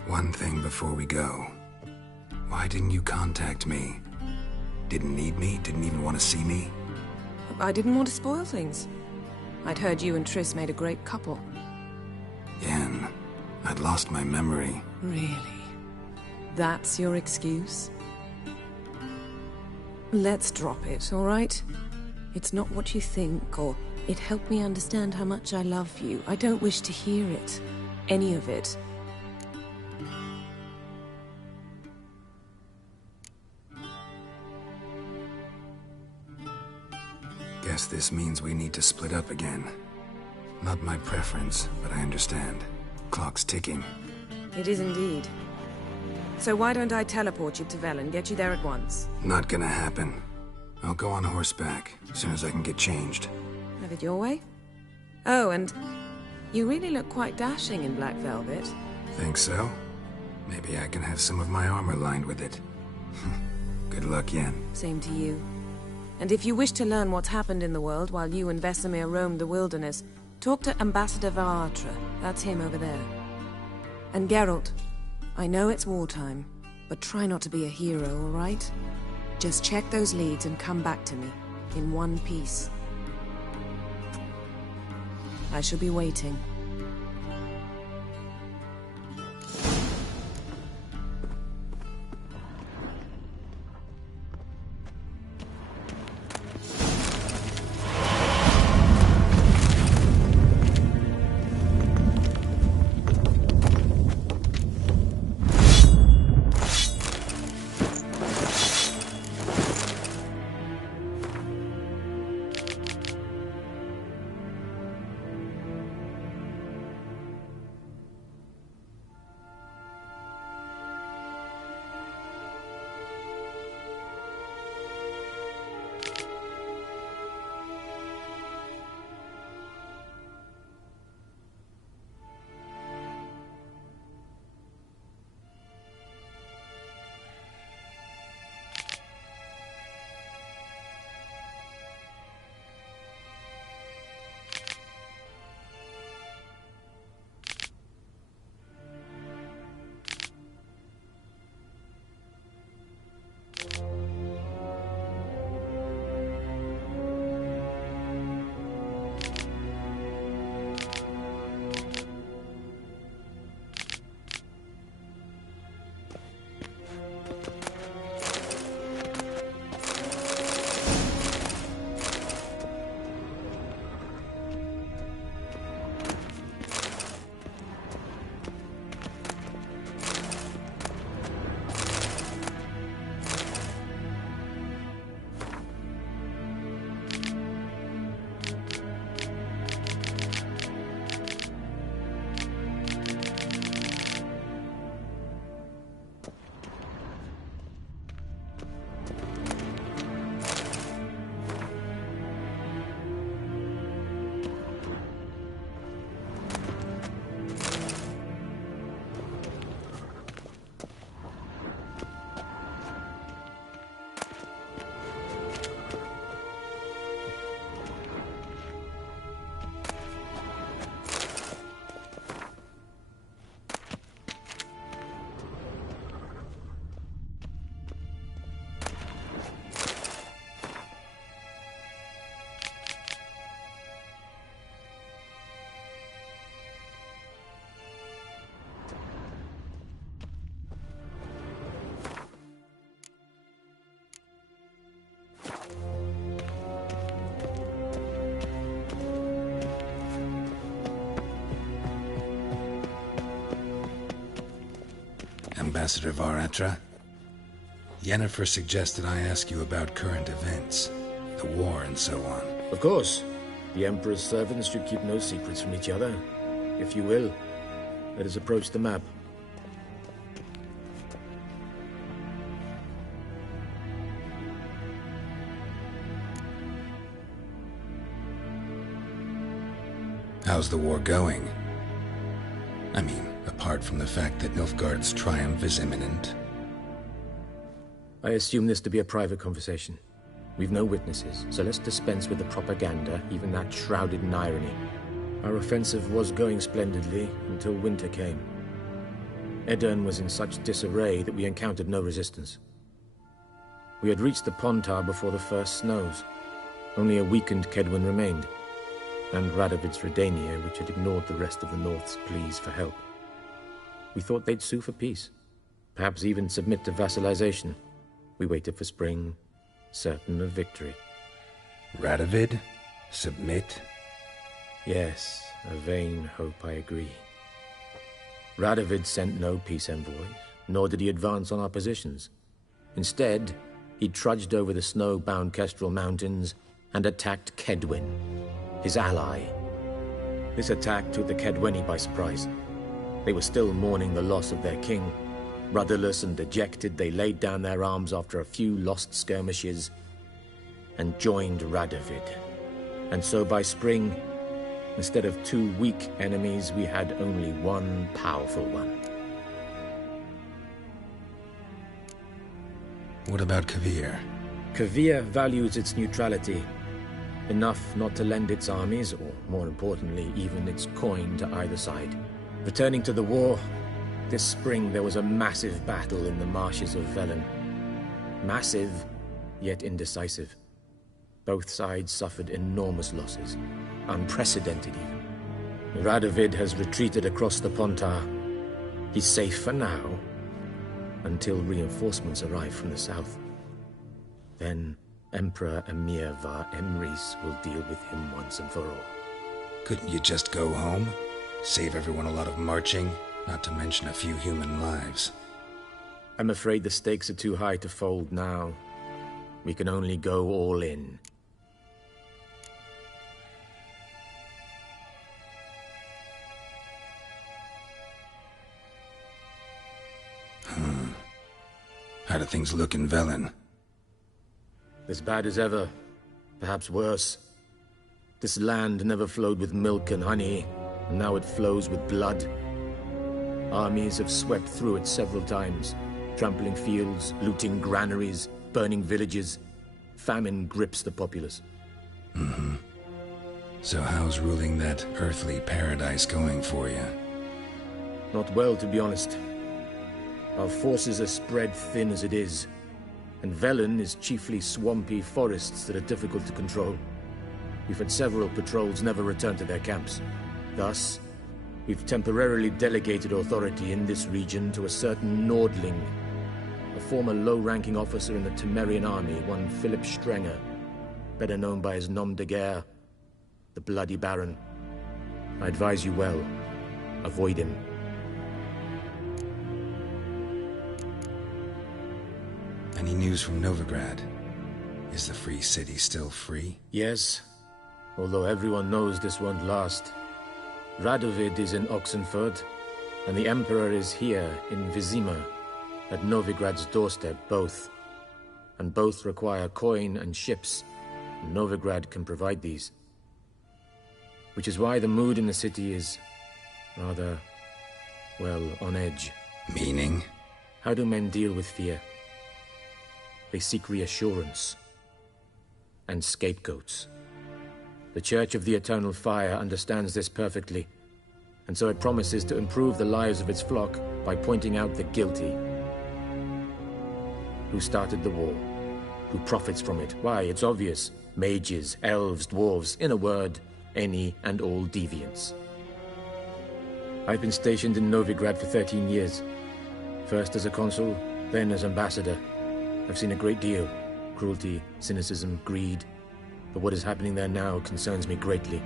One thing before we go. Why didn't you contact me? Didn't need me? Didn't even want to see me? I didn't want to spoil things. I'd heard you and Triss made a great couple. Yen, I'd lost my memory. Really? That's your excuse? Let's drop it, all right? It's not what you think, or it helped me understand how much I love you. I don't wish to hear it. Any of it. Guess this means we need to split up again. Not my preference, but I understand. Clock's ticking. It is indeed. So why don't I teleport you to Velen, get you there at once? Not gonna happen. I'll go on horseback, as soon as I can get changed. Have it your way? Oh, and you really look quite dashing in black velvet. Think so? Maybe I can have some of my armor lined with it. Good luck, Yen. Same to you. And if you wish to learn what's happened in the world while you and Vesemir roamed the wilderness, talk to Ambassador Varatra. That's him over there. And Geralt, I know it's wartime, but try not to be a hero, all right? Just check those leads and come back to me, in one piece. I shall be waiting. Ambassador Varatra, Yennefer suggested I ask you about current events, the war and so on. Of course. The Emperor's servants should keep no secrets from each other. If you will, let us approach the map. How's the war going? I mean, apart from the fact that Nilfgaard's triumph is imminent. I assume this to be a private conversation. We've no witnesses, so let's dispense with the propaganda, even that shrouded in irony. Our offensive was going splendidly until winter came. Edirne was in such disarray that we encountered no resistance. We had reached the Pontar before the first snows. Only a weakened Kedwen remained, and Radovid's Redania, which had ignored the rest of the North's pleas for help. We thought they'd sue for peace, perhaps even submit to vassalization. We waited for spring, certain of victory. Radovid? Submit? Yes, a vain hope, I agree. Radovid sent no peace envoys, nor did he advance on our positions. Instead, he trudged over the snow-bound Kestrel Mountains and attacked Kedwen, his ally. This attack took the Kedweni by surprise. They were still mourning the loss of their king. Rudderless and dejected, they laid down their arms after a few lost skirmishes and joined Radovid. And so by spring, instead of 2 weak enemies, we had only one powerful one. What about Kavir? Kavir values its neutrality, enough not to lend its armies, or more importantly, even its coin to either side. Returning to the war, this spring there was a massive battle in the marshes of Velen. Massive, yet indecisive. Both sides suffered enormous losses, unprecedented even. Radovid has retreated across the Pontar. He's safe for now, until reinforcements arrive from the south. Then Emperor Emir Var Emrys will deal with him once and for all. Couldn't you just go home? Save everyone a lot of marching, not to mention a few human lives. I'm afraid the stakes are too high to fold now. We can only go all in. How do things look in Velen? As bad as ever, perhaps worse. This land never flowed with milk and honey, and now it flows with blood. Armies have swept through it several times, trampling fields, looting granaries, burning villages. Famine grips the populace. Mm-hmm. So how's ruling that earthly paradise going for you? Not well, to be honest. Our forces are spread thin as it is, and Velen is chiefly swampy forests that are difficult to control. We've had several patrols never return to their camps. Thus, we've temporarily delegated authority in this region to a certain Nordling, a former low-ranking officer in the Temerian army, one Philip Strenger, better known by his nom de guerre, the Bloody Baron. I advise you well, avoid him. Any news from Novigrad? Is the free city still free? Yes, although everyone knows this won't last. Radovid is in Oxenford, and the Emperor is here in Vizima, at Novigrad's doorstep, both. And both require coin and ships, and Novigrad can provide these. Which is why the mood in the city is rather, well, on edge. Meaning? How do men deal with fear? They seek reassurance and scapegoats. The Church of the Eternal Fire understands this perfectly, and so it promises to improve the lives of its flock by pointing out the guilty. Who started the war? Who profits from it? Why, it's obvious. Mages, elves, dwarves, in a word, any and all deviants. I've been stationed in Novigrad for 13 years. First as a consul, then as ambassador. I've seen a great deal. Cruelty, cynicism, greed. But what is happening there now concerns me greatly.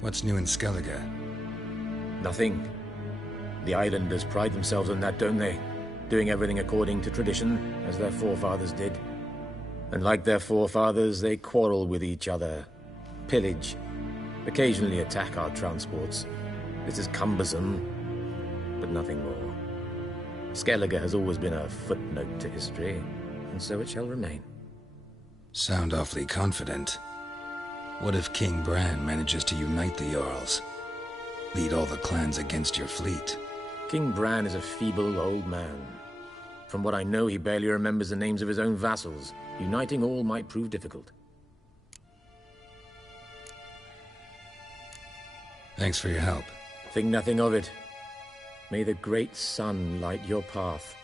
What's new in Skellige? Nothing. The islanders pride themselves on that, don't they? Doing everything according to tradition, as their forefathers did. And like their forefathers, they quarrel with each other. Pillage. Occasionally attack our transports. This is cumbersome, but nothing more. Skellige has always been a footnote to history, and so it shall remain. Sound awfully confident. What if King Bran manages to unite the Jarls? Lead all the clans against your fleet? King Bran is a feeble old man. From what I know, he barely remembers the names of his own vassals. Uniting all might prove difficult. Thanks for your help. Think nothing of it. May the great sun light your path.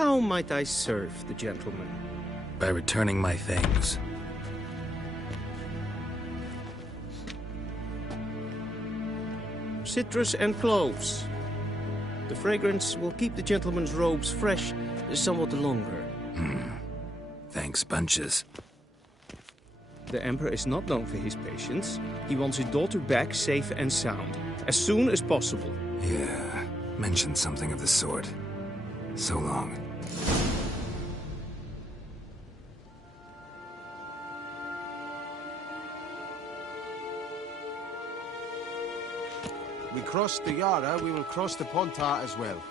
How might I serve the gentleman? By returning my things. Citrus and cloves. The fragrance will keep the gentleman's robes fresh somewhat longer. Thanks, bunches. The Emperor is not known for his patience. He wants his daughter back safe and sound, as soon as possible. Yeah, mentioned something of the sort. So long. We crossed the Yara, we will cross the Pontar as well.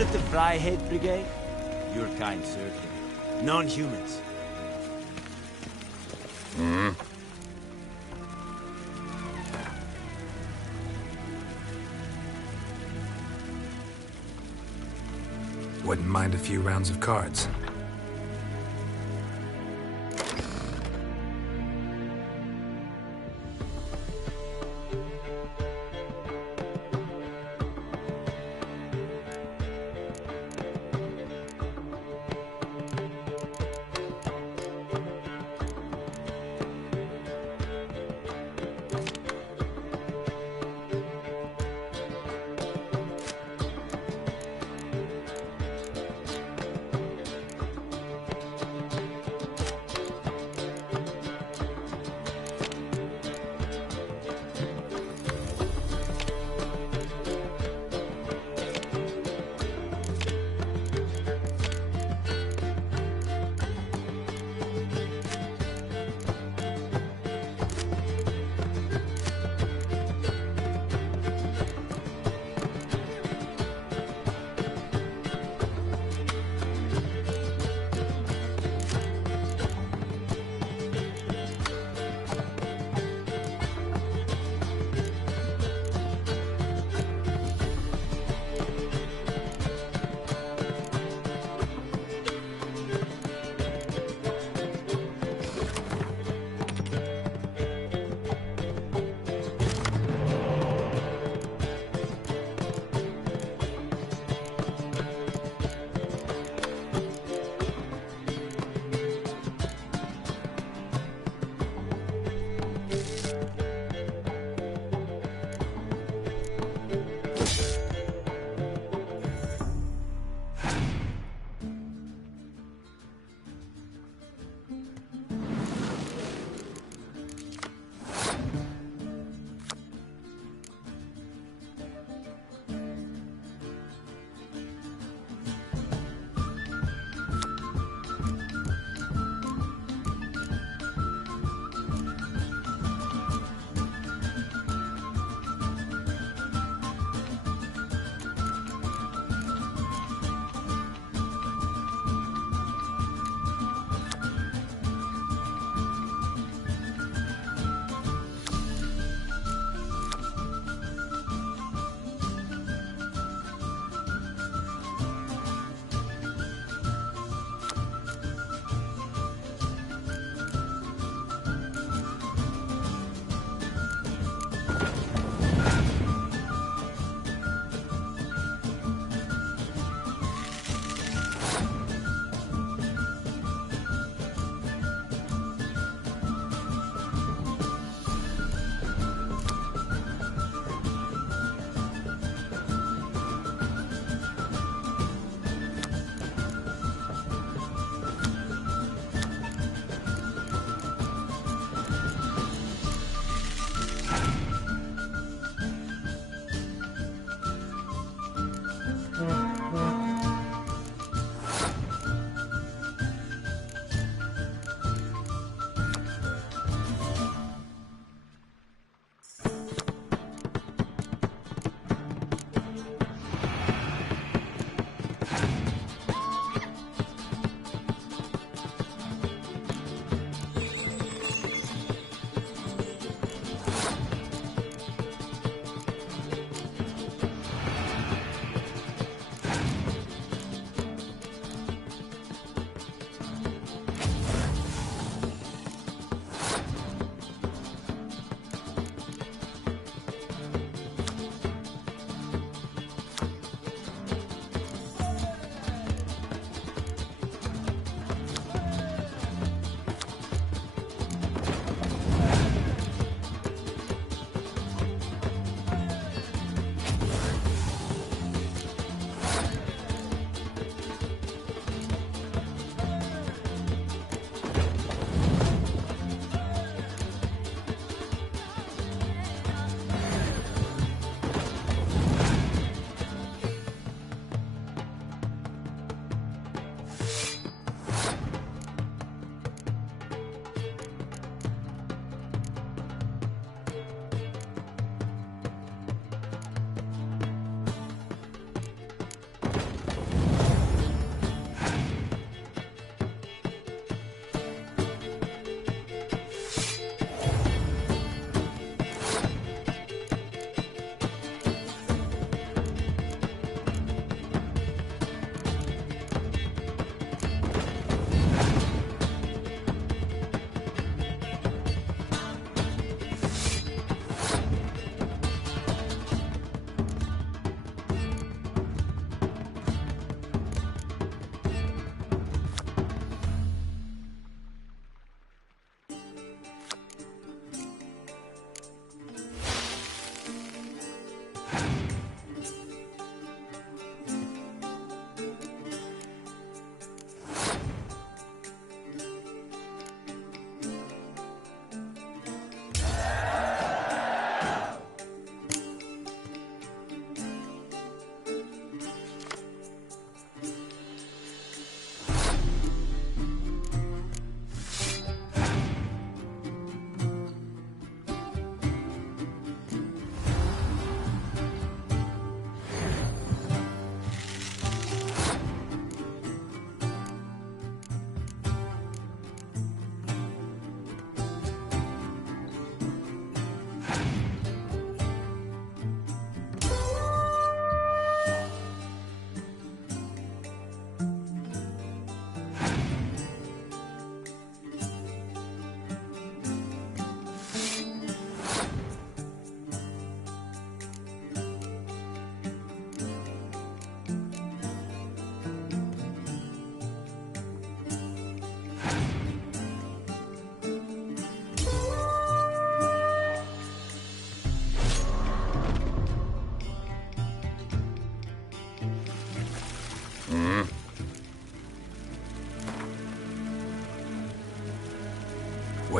Heard of the Fryhead Brigade? Your kind, certainly. Non-humans. Wouldn't mind a few rounds of cards.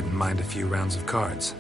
wouldn't mind a few rounds of cards.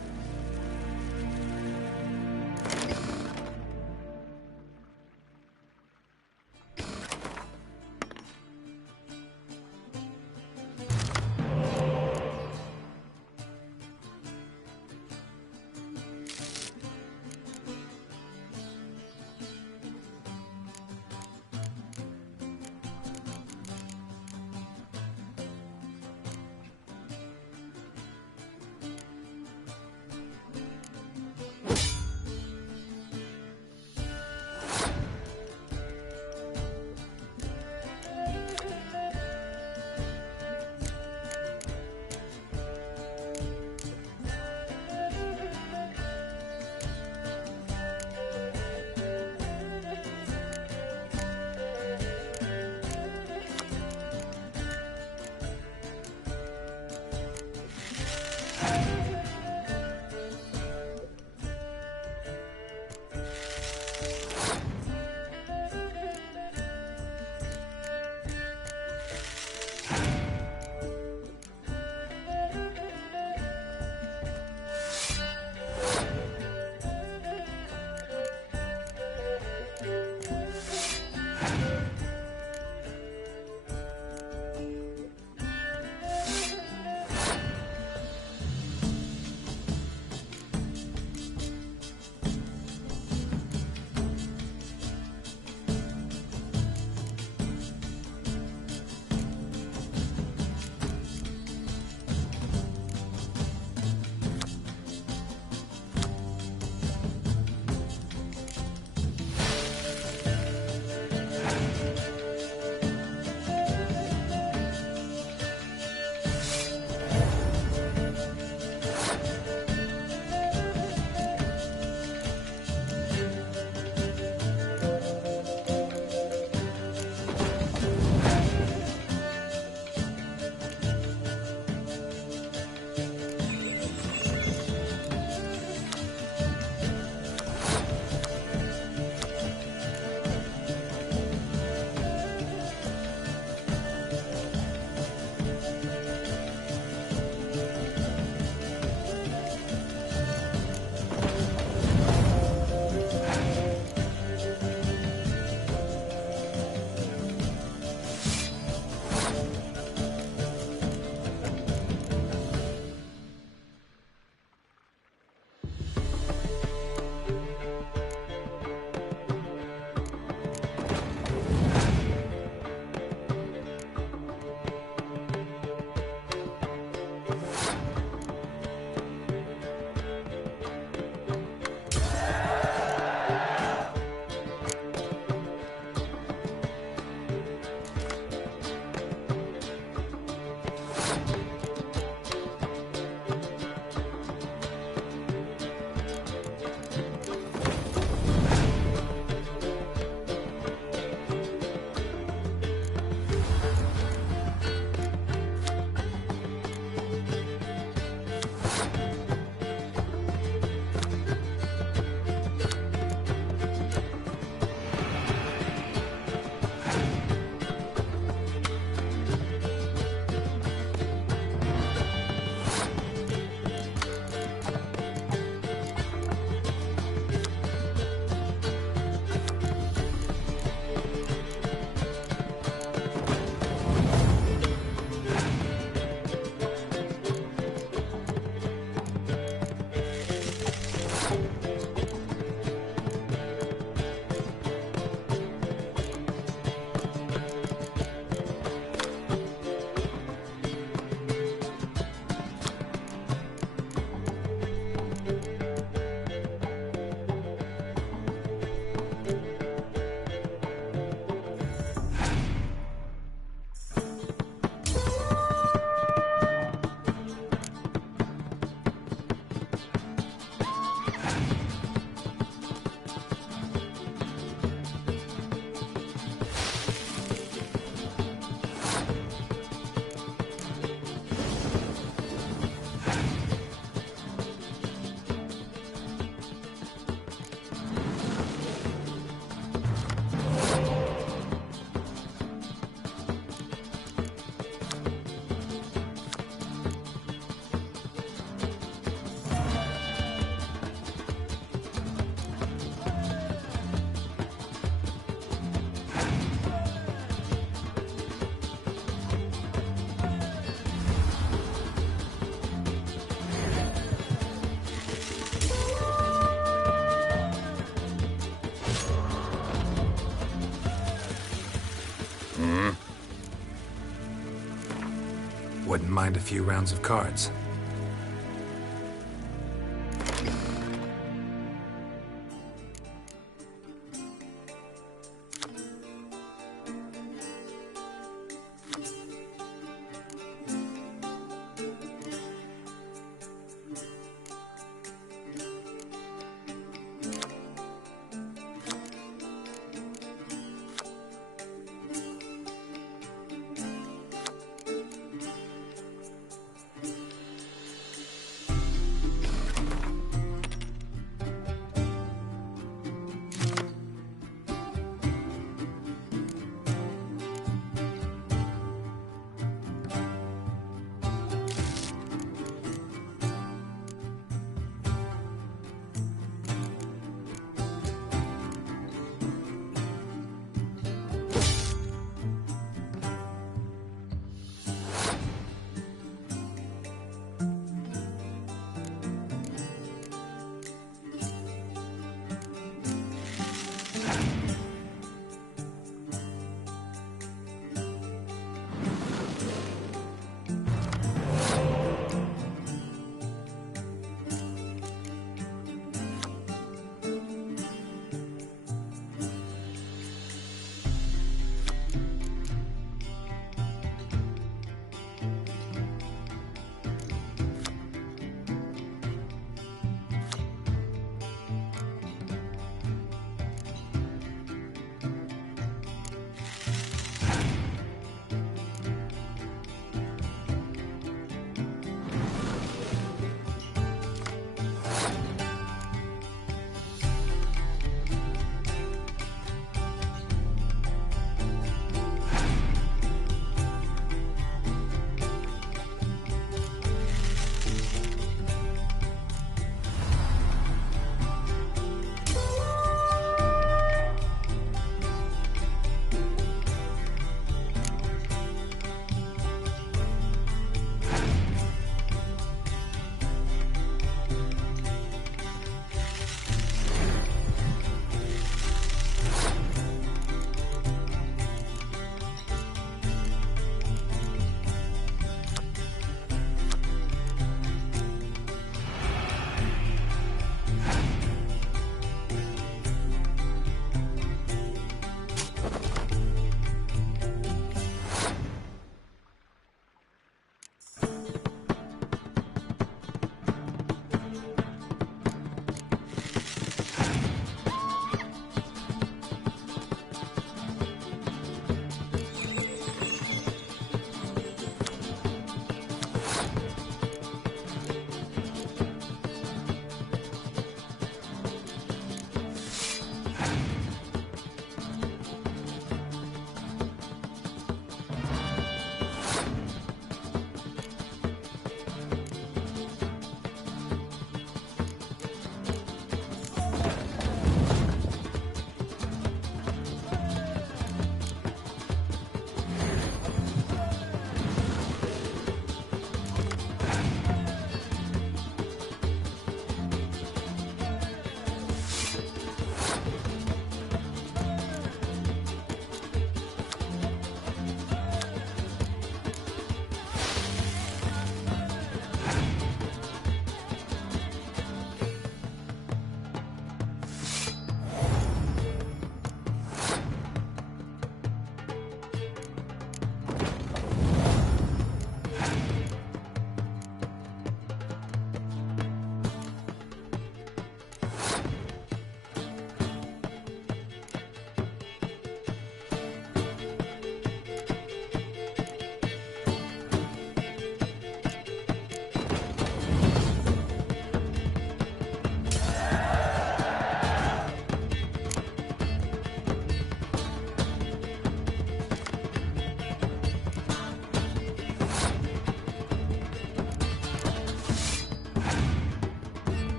Wouldn't mind a few rounds of cards.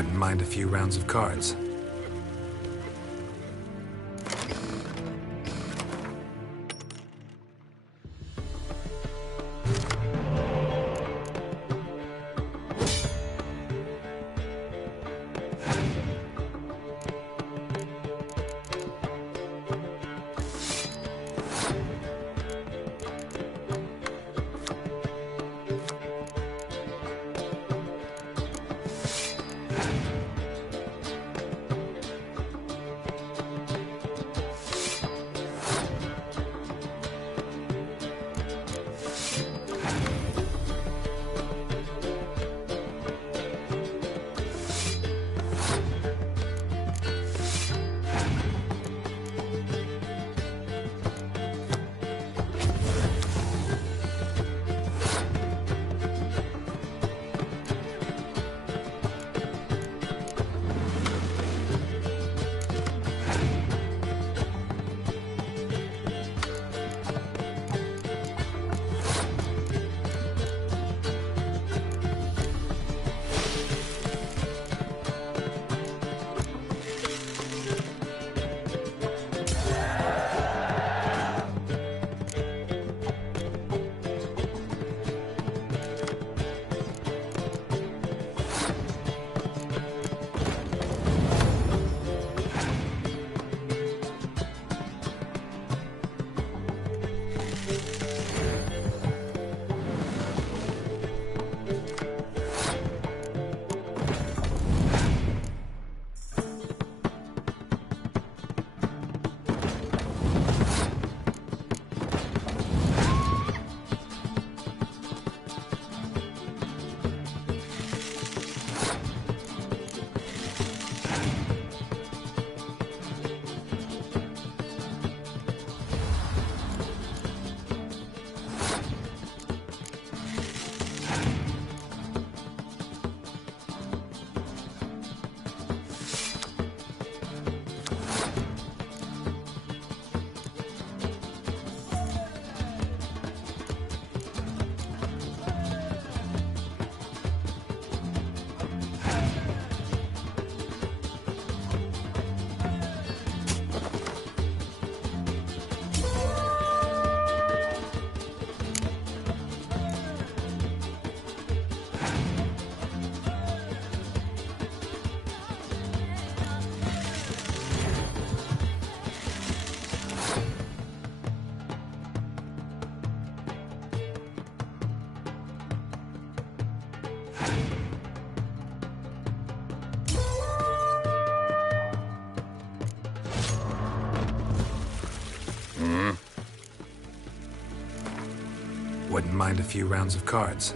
Wouldn't mind a few rounds of cards. Wouldn't mind a few rounds of cards.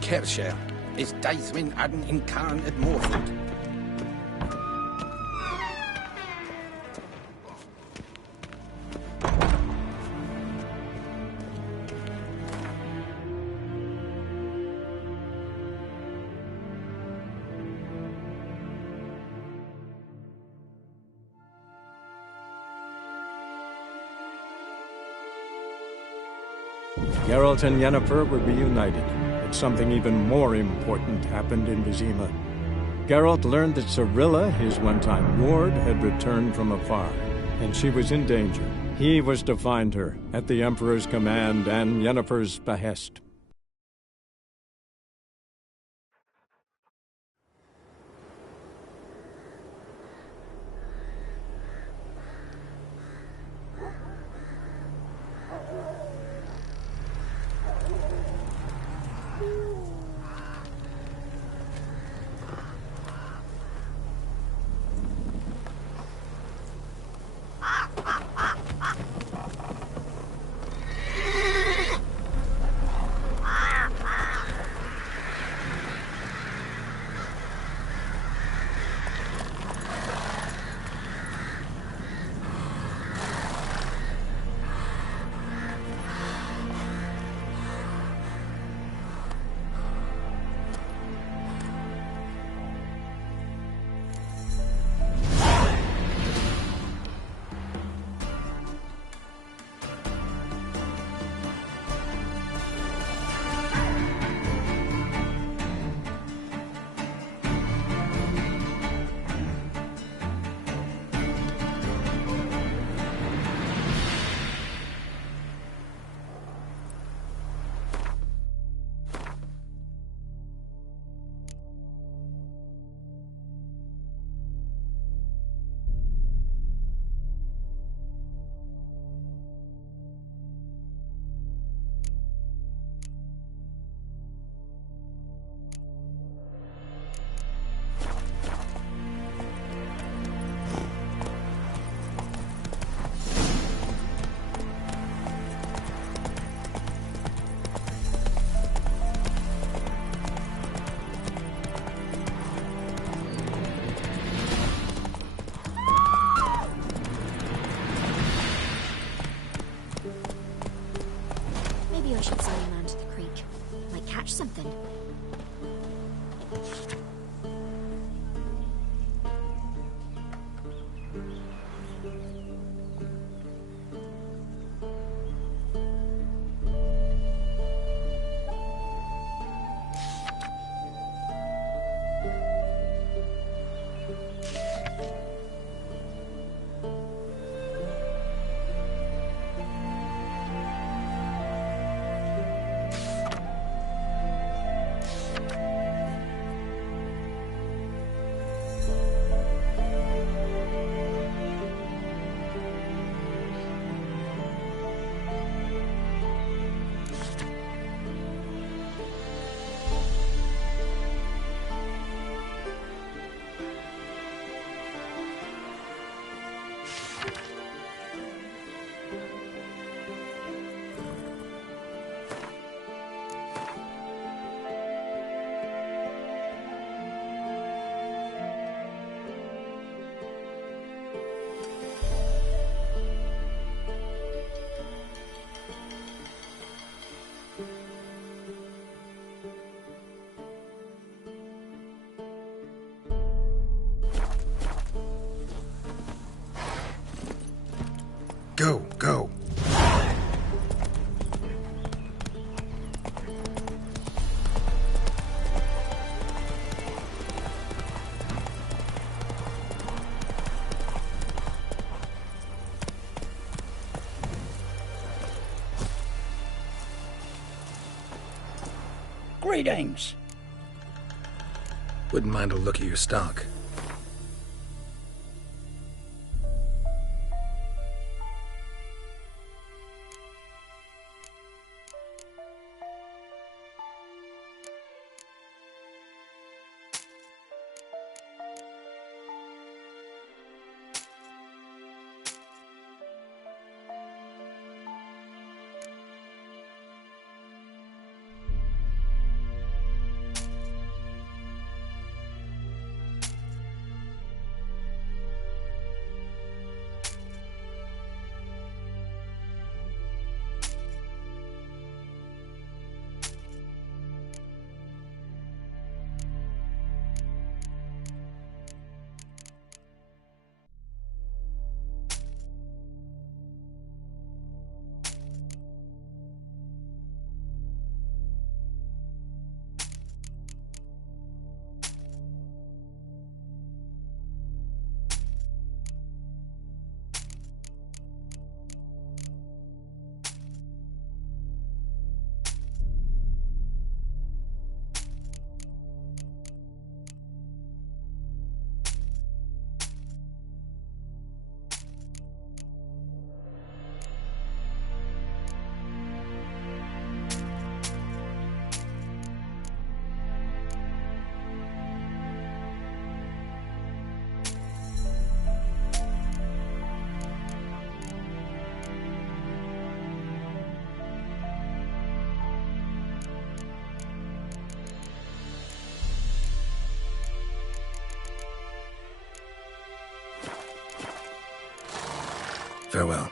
Kershire. Is Daithwin hadn't in Carn at Morford. Geralt and Yennefer were reunited, but something even more important happened in Vizima. Geralt learned that Cirilla, his one-time ward, had returned from afar, and she was in danger. He was to find her, at the Emperor's command and Yennefer's behest. Maybe I should send a man to the creek. Might catch something. Go, go. Greetings. Wouldn't mind a look at your stock. Farewell.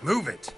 Move it!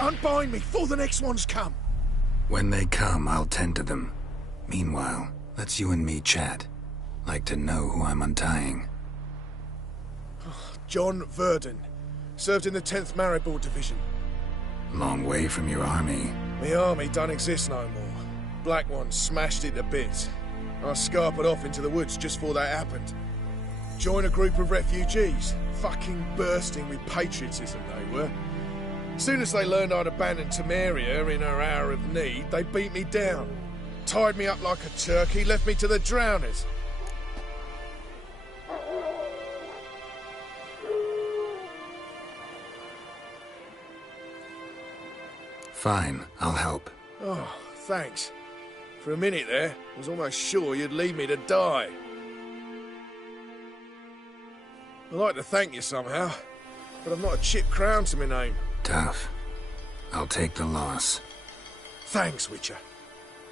Unbind me before the next ones come. When they come, I'll tend to them. Meanwhile, let's you and me chat. Like to know who I'm untying. John Verdon. Served in the 10th Maribor Division. Long way from your army. My army don't exist no more. Black Ones smashed it to bits. I scarpered off into the woods just before that happened. Joined a group of refugees. Fucking bursting with patriotism they were. As soon as they learned I'd abandoned Temeria in her hour of need, they beat me down. Tied me up like a turkey, left me to the drowners. Fine, I'll help. Oh, thanks. For a minute there, I was almost sure you'd leave me to die. I'd like to thank you somehow, but I've not a chip crown to my name. Tough. I'll take the loss. Thanks, Witcher.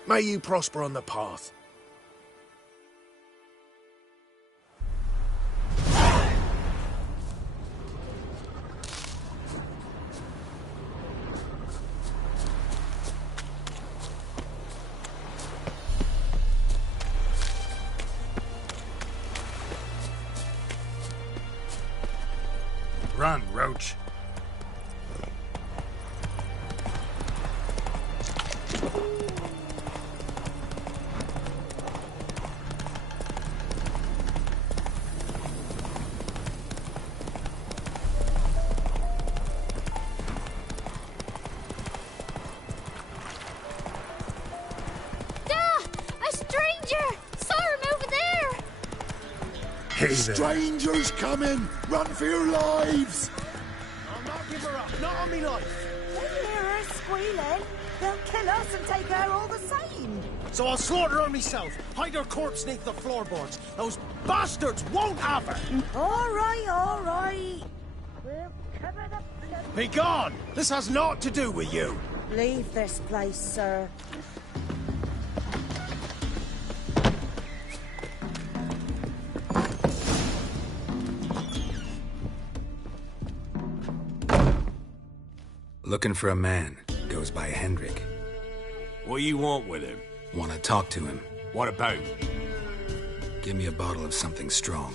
May you prosper on the path. Run, Roach. Strangers coming! Run for your lives! I'll not give her up, not on me life. When you hear her squealing, they'll kill us and take her all the same. So I'll slaughter her myself, hide her corpse beneath the floorboards. Those bastards won't have her! All right. We'll cover the blood. Be gone! This has naught to do with you. Leave this place, sir. Looking for a man. Goes by Hendrik. What you want with him? Want to talk to him. What about? Give me a bottle of something strong.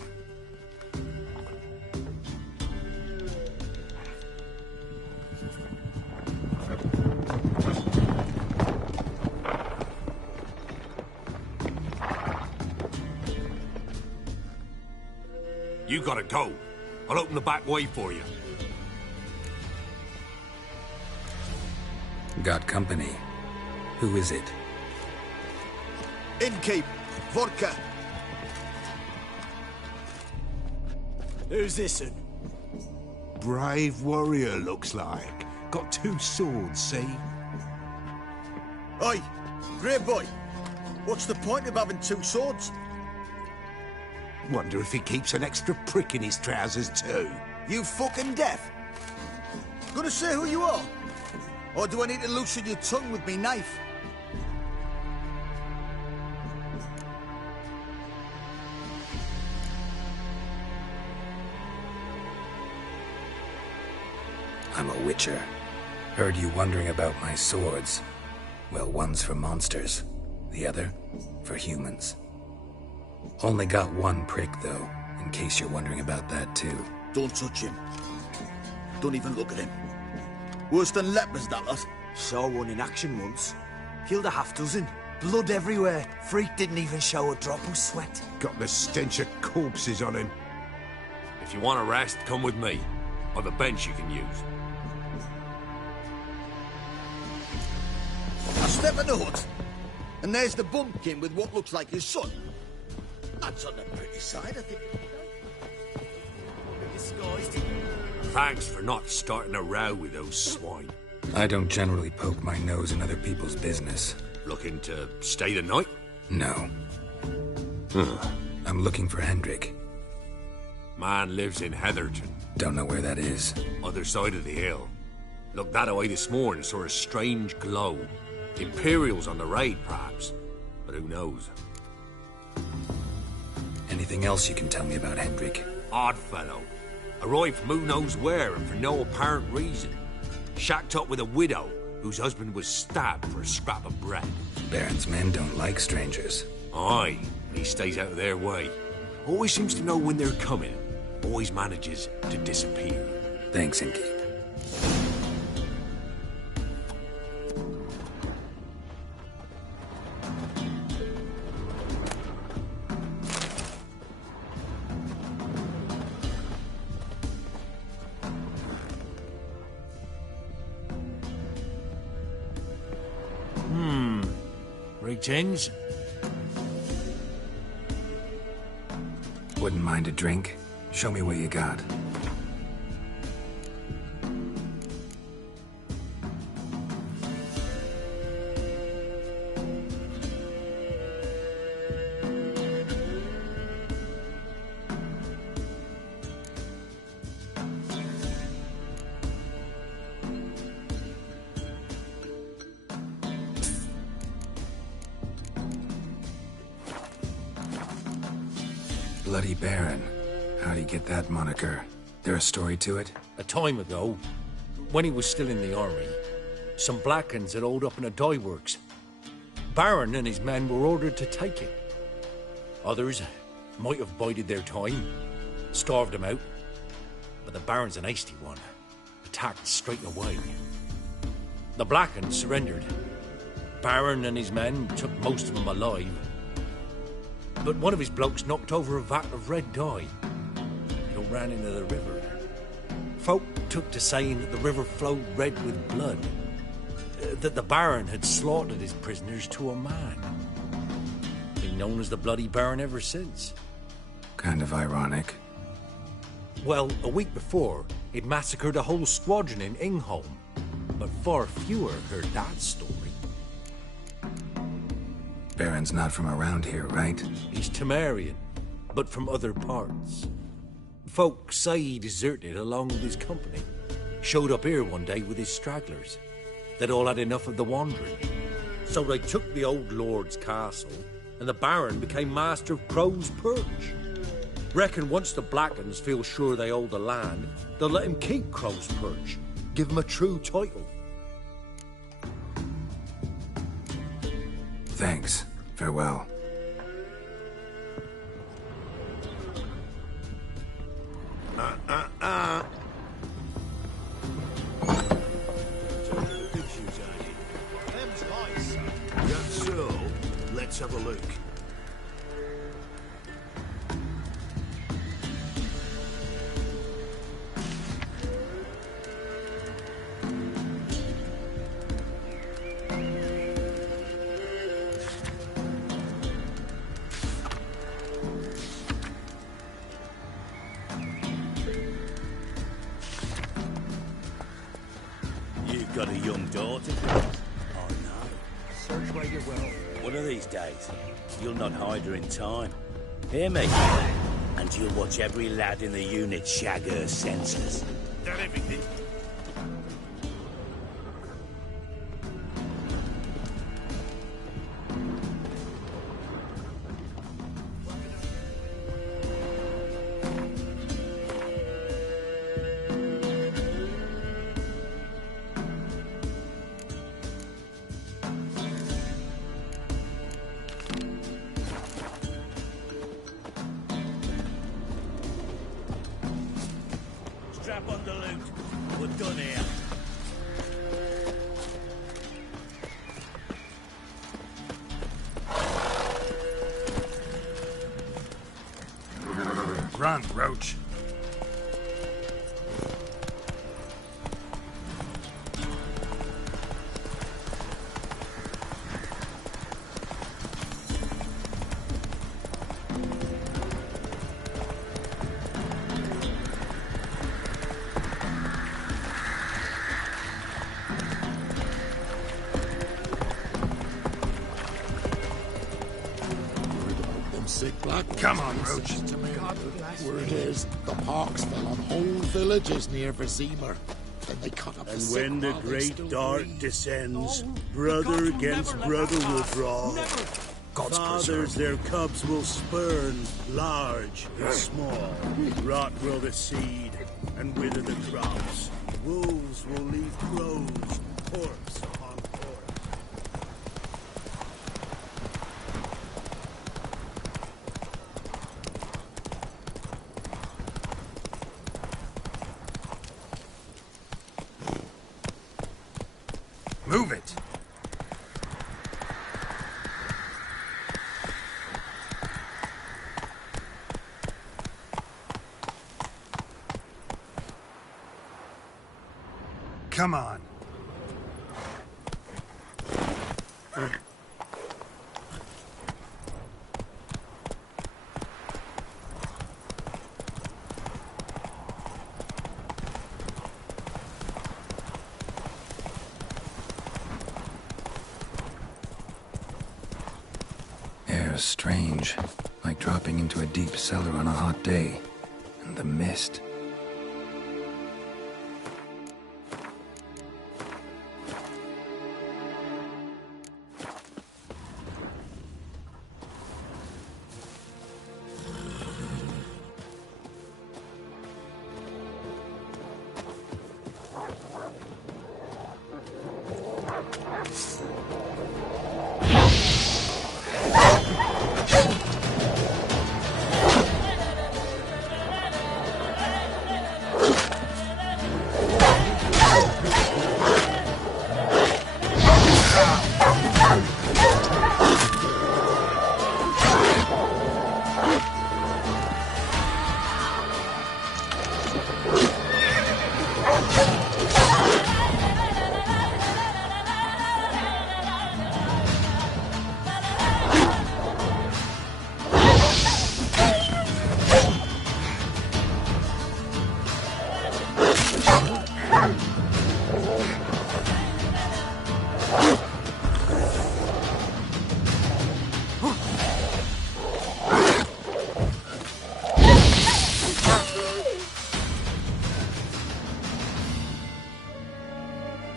You gotta go. I'll open the back way for you. Got company. Who is it? Innkeep, vodka. Who's this'n? Brave warrior, looks like. Got 2 swords, see? Oi, great boy. What's the point of having 2 swords? Wonder if he keeps an extra prick in his trousers too. You fucking deaf? Gonna say who you are? Or do I need to loosen your tongue with me knife? I'm a witcher. Heard you wondering about my swords. Well, one's for monsters, the other for humans. Only got one prick, though, in case you're wondering about that, too. Don't touch him. Don't even look at him. Worse than lepers, that lot. Saw one in action once. Killed a half-dozen. Blood everywhere. Freak didn't even show a drop of sweat. Got the stench of corpses on him. If you want a rest, come with me. I've a bench you can use. I step in the hut, and there's the bumpkin with what looks like his son. That's on the pretty side, I think. Thanks for not starting a row with those swine. I don't generally poke my nose in other people's business. Looking to stay the night? No. I'm looking for Hendrik. Man lives in Heatherton. Don't know where that is. Other side of the hill. Looked that away this morning, saw a strange glow. Imperials on the raid, perhaps. But who knows? Anything else you can tell me about Hendrik? Odd fellow. Arrived from who knows where and for no apparent reason. Shacked up with a widow whose husband was stabbed for a scrap of bread. Baron's men don't like strangers. Aye, and he stays out of their way. Always seems to know when they're coming. Always manages to disappear. Thanks, Inkeep. Greetings. Wouldn't mind a drink. Show me what you got. Bloody Baron. How'd he get that moniker? There a story to it? A time ago, when he was still in the army, some Blackens had holed up in a dye works. Baron and his men were ordered to take it. Others might have bided their time, starved them out. But the Baron's an hasty one. Attacked straight away. The Blackens surrendered. Baron and his men took most of them alive. But one of his blokes knocked over a vat of red dye. It all ran into the river. Folk took to saying that the river flowed red with blood. That the Baron had slaughtered his prisoners to a man. Been known as the Bloody Baron ever since. Kind of ironic. Well, a week before, he'd massacred a whole squadron in Ingholm. But far fewer heard that story. Baron's not from around here, right? He's Temerian, but from other parts. Folk say he deserted along with his company. Showed up here one day with his stragglers. They'd all had enough of the wandering. So they took the old lord's castle, and the Baron became master of Crow's Perch. Reckon once the Blackens feel sure they hold the land, they'll let him keep Crow's Perch. Give him a true title. Thanks. Farewell. That's so. Let's have a look. You've got a young daughter? Oh no. Search where you will. One of these days, you'll not hide her in time. Hear me? And you'll watch every lad in the unit shag her senseless. That everything? done here? Run, Roach. Come on, Roach. Word is, the Parks fell on whole villages near Vizima. Then they cut up And the when the great dark descends, brother against brother will draw. Fathers their cubs will spurn, large and small. Rot will the seed, and wither the crops. Wolves will leave crows, corpse upon corpse. Move it. Come on. Air's strange, like dropping into a deep cellar on a hot day. And the mist.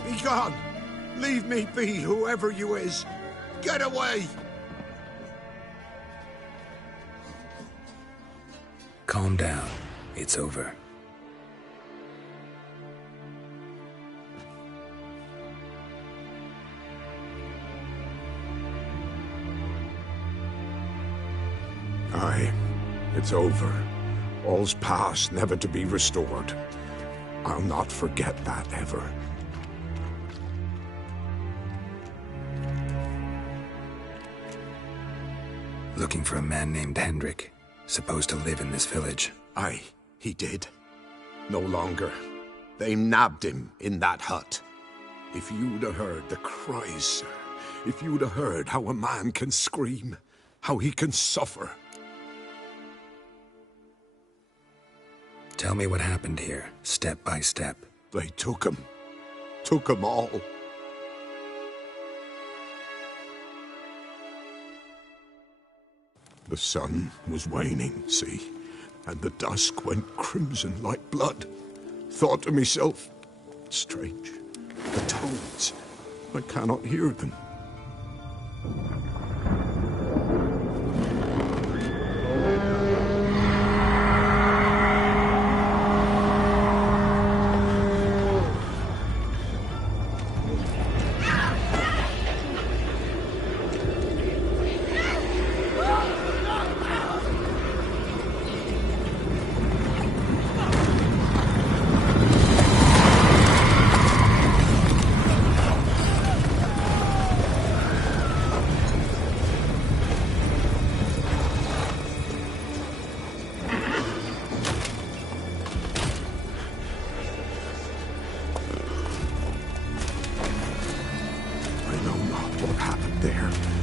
Be gone! Leave me be, whoever you is! Get away! Calm down. It's over. Aye, it's over. All's past, never to be restored. I'll not forget that ever. Looking for a man named Hendrik, supposed to live in this village. Aye, he did. No longer. They nabbed him in that hut. If you'd have heard the cries, sir, if you'd have heard how a man can scream, how he can suffer. Tell me what happened here, step by step. They took him. Took him all. The sun was waning, see, and the dusk went crimson like blood. Thought to myself, strange, the toads, I cannot hear them.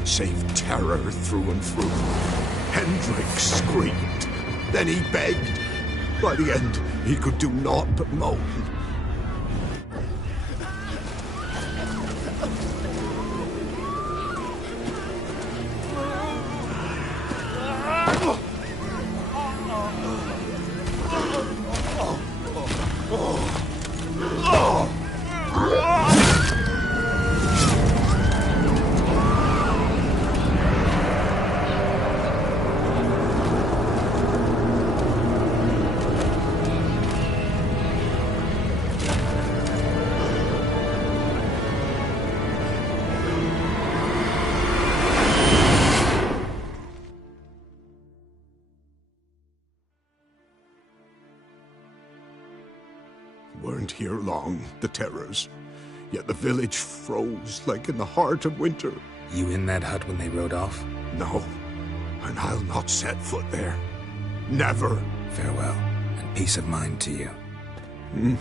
save terror through and through. Hendrik screamed. Then he begged. By the end, he could do naught but moan. Weren't here long, the terrors. Yet the village froze like in the heart of winter. You in that hut when they rode off? No, and I'll not set foot there. Never. Farewell, and peace of mind to you.